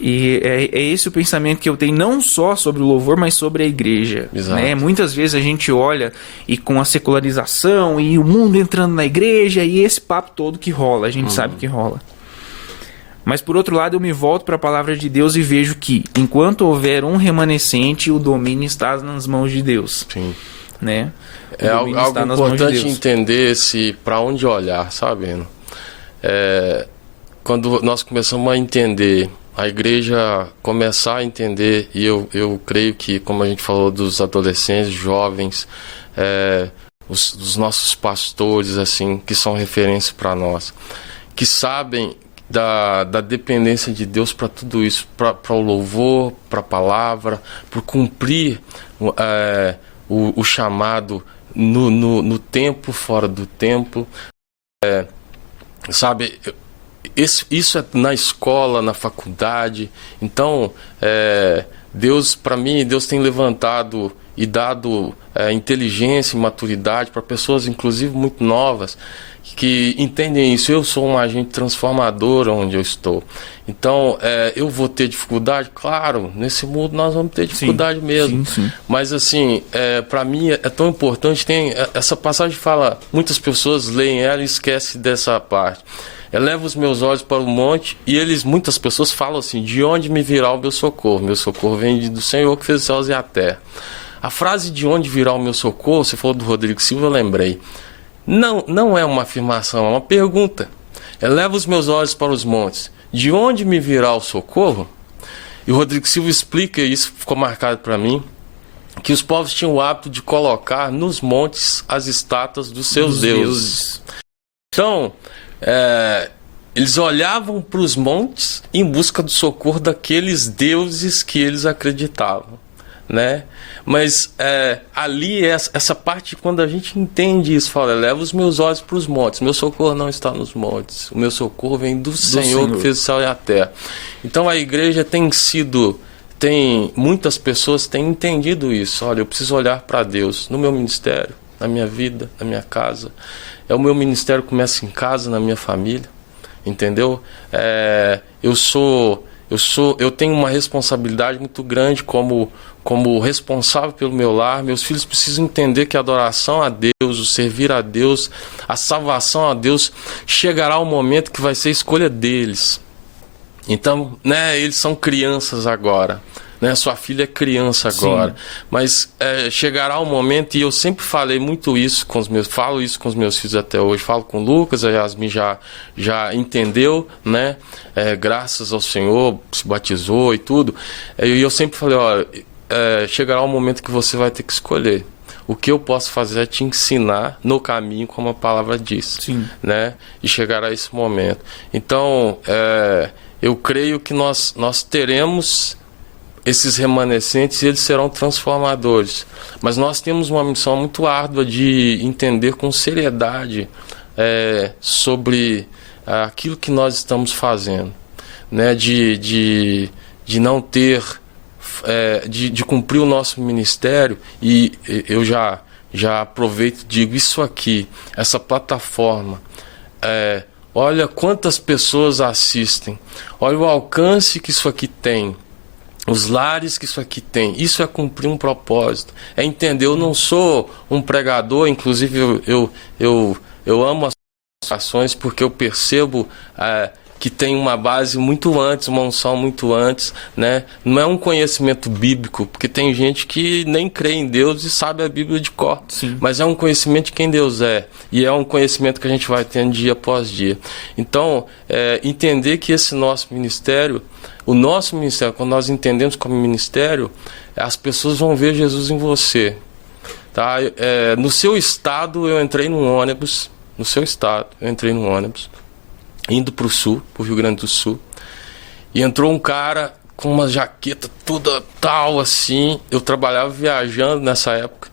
E é esse o pensamento que eu tenho, não só sobre o louvor, mas sobre a igreja. Né? Muitas vezes a gente olha e com a secularização e o mundo entrando na igreja e esse papo todo que rola, a gente sabe que rola. Mas por outro lado eu me volto para a palavra de Deus e vejo que enquanto houver um remanescente, o domínio está nas mãos de Deus. Sim. Né? É algo importante entender para onde olhar, sabendo? Quando nós começamos a entender, a igreja começar a entender, e eu creio que, como a gente falou dos adolescentes, jovens, dos nossos pastores, assim, que são referência para nós, que sabem da dependência de Deus para tudo isso, para o louvor, para a palavra, por cumprir o chamado no tempo, fora do tempo, sabe? Isso é na escola, na faculdade. Então, Deus, para mim, Deus tem levantado e dado inteligência e maturidade para pessoas, inclusive muito novas, que entendem isso. Eu sou um agente transformador onde eu estou. Então, eu vou ter dificuldade? Claro, nesse mundo nós vamos ter dificuldade mesmo. Sim. Mas, assim, para mim é tão importante. Essa passagem fala, muitas pessoas leem ela e esquecem dessa parte. Eleva os meus olhos para o monte, e muitas pessoas falam assim: de onde me virá o meu socorro? Meu socorro vem do Senhor que fez os céus e a terra. A frase de onde virá o meu socorro, você falou do Rodrigo Silva, eu lembrei. Não é uma afirmação, é uma pergunta. Eleva os meus olhos para os montes, de onde me virá o socorro? E o Rodrigo Silva explica, e isso ficou marcado para mim, que os povos tinham o hábito de colocar nos montes as estátuas dos seus deuses. Então, eles olhavam para os montes em busca do socorro daqueles deuses que eles acreditavam, né? Mas ali, essa parte, quando a gente entende isso, fala: eleva os meus olhos para os montes, meu socorro não está nos montes, o meu socorro vem do Senhor que fez o céu e a terra. Então a igreja muitas pessoas têm entendido isso. Olha, eu preciso olhar para Deus no meu ministério, na minha vida, na minha casa. O meu ministério começa em casa, na minha família, entendeu? Eu tenho uma responsabilidade muito grande como responsável pelo meu lar. Meus filhos precisam entender que a adoração a Deus, o servir a Deus, a salvação a Deus, chegará um momento que vai ser escolha deles. Então, né, eles são crianças agora. Né? Sua filha é criança agora. Sim. Mas chegará um momento, e eu sempre falei muito isso falo isso com os meus filhos até hoje. Falo com o Lucas, a Yasmin já entendeu, né? Graças ao Senhor, se batizou e tudo. E eu sempre falei: olha, chegará um momento que você vai ter que escolher. O que eu posso fazer é te ensinar no caminho, como a palavra diz. Sim. Né? E chegará esse momento. Então, eu creio que nós teremos esses remanescentes, e eles serão transformadores. Mas nós temos uma missão muito árdua de entender com seriedade sobre aquilo que nós estamos fazendo, né? De não ter, de cumprir o nosso ministério. E eu já aproveito e digo isso aqui, essa plataforma, olha quantas pessoas assistem, olha o alcance que isso aqui tem, os lares que isso aqui tem. Isso é cumprir um propósito, é entender. Eu não sou um pregador, inclusive eu amo as ações, porque eu percebo que tem uma base muito antes, uma unção muito antes, né? Não é um conhecimento bíblico, porque tem gente que nem crê em Deus e sabe a Bíblia de cor. Sim. Mas é um conhecimento de quem Deus é, e é um conhecimento que a gente vai tendo dia após dia. Então, entender que esse nosso ministério, quando nós entendemos como ministério, as pessoas vão ver Jesus em você. Tá? No seu estado, eu entrei num ônibus, indo para o sul, para o Rio Grande do Sul, e entrou um cara com uma jaqueta toda tal assim. Eu trabalhava viajando nessa época.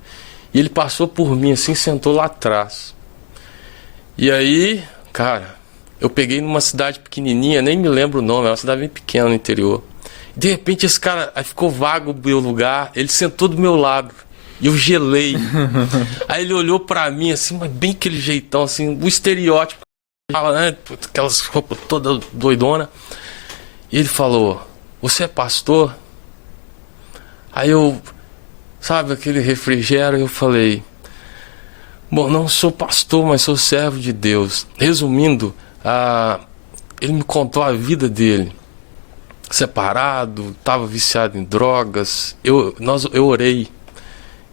E ele passou por mim assim, sentou lá atrás. E aí, cara, eu peguei numa cidade pequenininha, nem me lembro o nome, é uma cidade bem pequena no interior. De repente esse cara, aí ficou vago o meu lugar, ele sentou do meu lado. E eu gelei. Aí ele olhou pra mim assim, mas bem aquele jeitão assim, o estereótipo. Fala, né? Aquelas roupas toda doidona. E ele falou: "Você é pastor?" Aí eu, sabe, aquele refrigério, eu falei: "Bom, não sou pastor, mas sou servo de Deus." Resumindo, ele me contou a vida dele. Separado, estava viciado em drogas. Eu orei.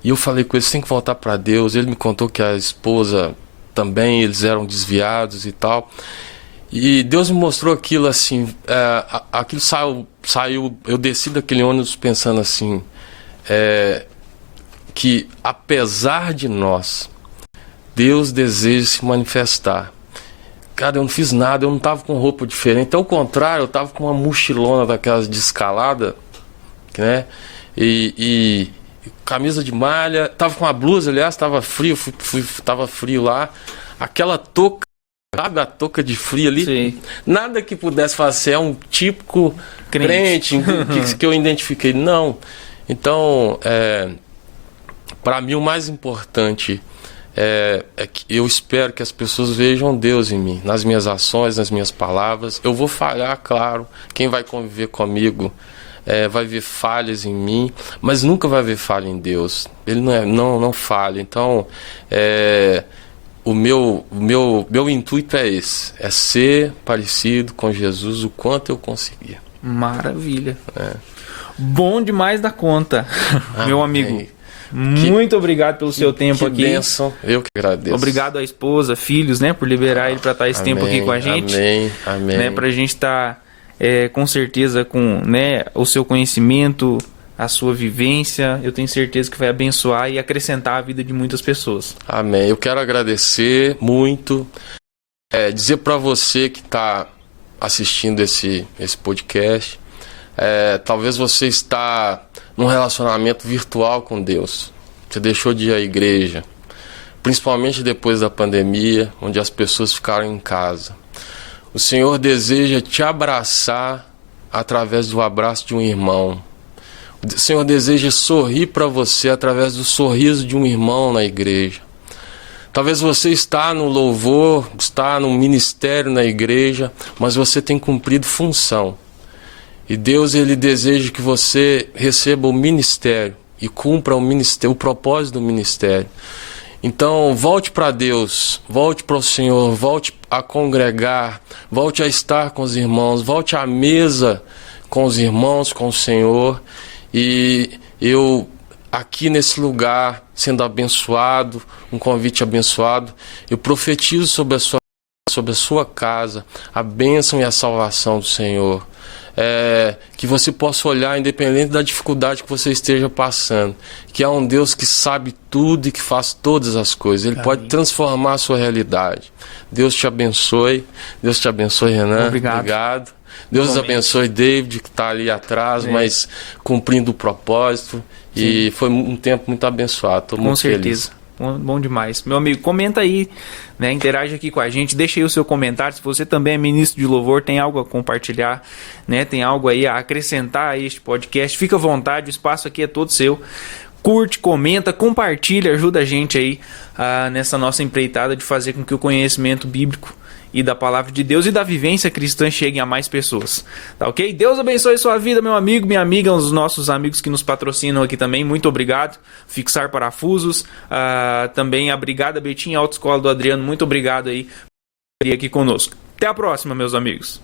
E eu falei com ele: "Você tem que voltar para Deus." Ele me contou que a esposa também, eles eram desviados e tal. E Deus me mostrou aquilo assim, aquilo saiu, eu desci daquele ônibus pensando assim, que apesar de nós, Deus deseja se manifestar. Cara, eu não fiz nada, eu não tava com roupa diferente, ao contrário, eu tava com uma mochilona daquelas de escalada, né, e camisa de malha, tava com uma blusa, aliás, tava frio, tava frio lá, aquela touca, sabe, a touca de frio ali. Sim. Nada que pudesse fazer, é um típico crente que eu identifiquei, não. Então, para mim o mais importante é que eu espero que as pessoas vejam Deus em mim, nas minhas ações, nas minhas palavras. Eu vou falhar, claro, quem vai conviver comigo vai ver falhas em mim, mas nunca vai ver falha em Deus. Ele não falha. Então, o meu intuito é esse, é ser parecido com Jesus o quanto eu conseguir. Maravilha. Bom demais da conta, meu amigo. Muito obrigado pelo seu tempo aqui. Que bênção, eu que agradeço. Obrigado à esposa, filhos, né, por liberar ele para estar esse tempo aqui com a gente. Amém. Né, para a gente estar com certeza com, né, o seu conhecimento, a sua vivência. Eu tenho certeza que vai abençoar e acrescentar a vida de muitas pessoas. Amém. Eu quero agradecer muito. Dizer para você que está assistindo esse podcast, talvez você está num relacionamento virtual com Deus. Você deixou de ir à igreja, principalmente depois da pandemia, onde as pessoas ficaram em casa. O Senhor deseja te abraçar através do abraço de um irmão. O Senhor deseja sorrir para você através do sorriso de um irmão na igreja. Talvez você está no louvor, está no ministério na igreja, mas você tem cumprido função. E Deus, ele deseja que você receba o ministério e cumpra o propósito do ministério. Então, volte para Deus, volte para o Senhor, volte a congregar, volte a estar com os irmãos, volte à mesa com os irmãos, com o Senhor. E eu, aqui nesse lugar, sendo abençoado, um convite abençoado, eu profetizo sobre a sua casa a bênção e a salvação do Senhor. Que você possa olhar, independente da dificuldade que você esteja passando, que há um Deus que sabe tudo e que faz todas as coisas. Ele pode transformar a sua realidade. Deus te abençoe. Deus te abençoe, Renan. Obrigado. Deus abençoe David, que está ali atrás, mas cumprindo o propósito. Sim. E foi um tempo muito abençoado. Estou muito feliz. Com certeza. Bom demais. Meu amigo, comenta aí, né? Interage aqui com a gente, deixa aí o seu comentário. Se você também é ministro de louvor, tem algo a compartilhar, né? Tem algo aí a acrescentar a este podcast, fica à vontade, o espaço aqui é todo seu. Curte, comenta, compartilha, ajuda a gente aí nessa nossa empreitada de fazer com que o conhecimento bíblico e da palavra de Deus e da vivência cristã cheguem a mais pessoas, tá ok? Deus abençoe sua vida, meu amigo, minha amiga, os nossos amigos que nos patrocinam aqui também, muito obrigado. Fixar Parafusos, também a Brigada Betim, a Autoescola do Adriano, muito obrigado aí por vir aqui conosco. Até a próxima, meus amigos.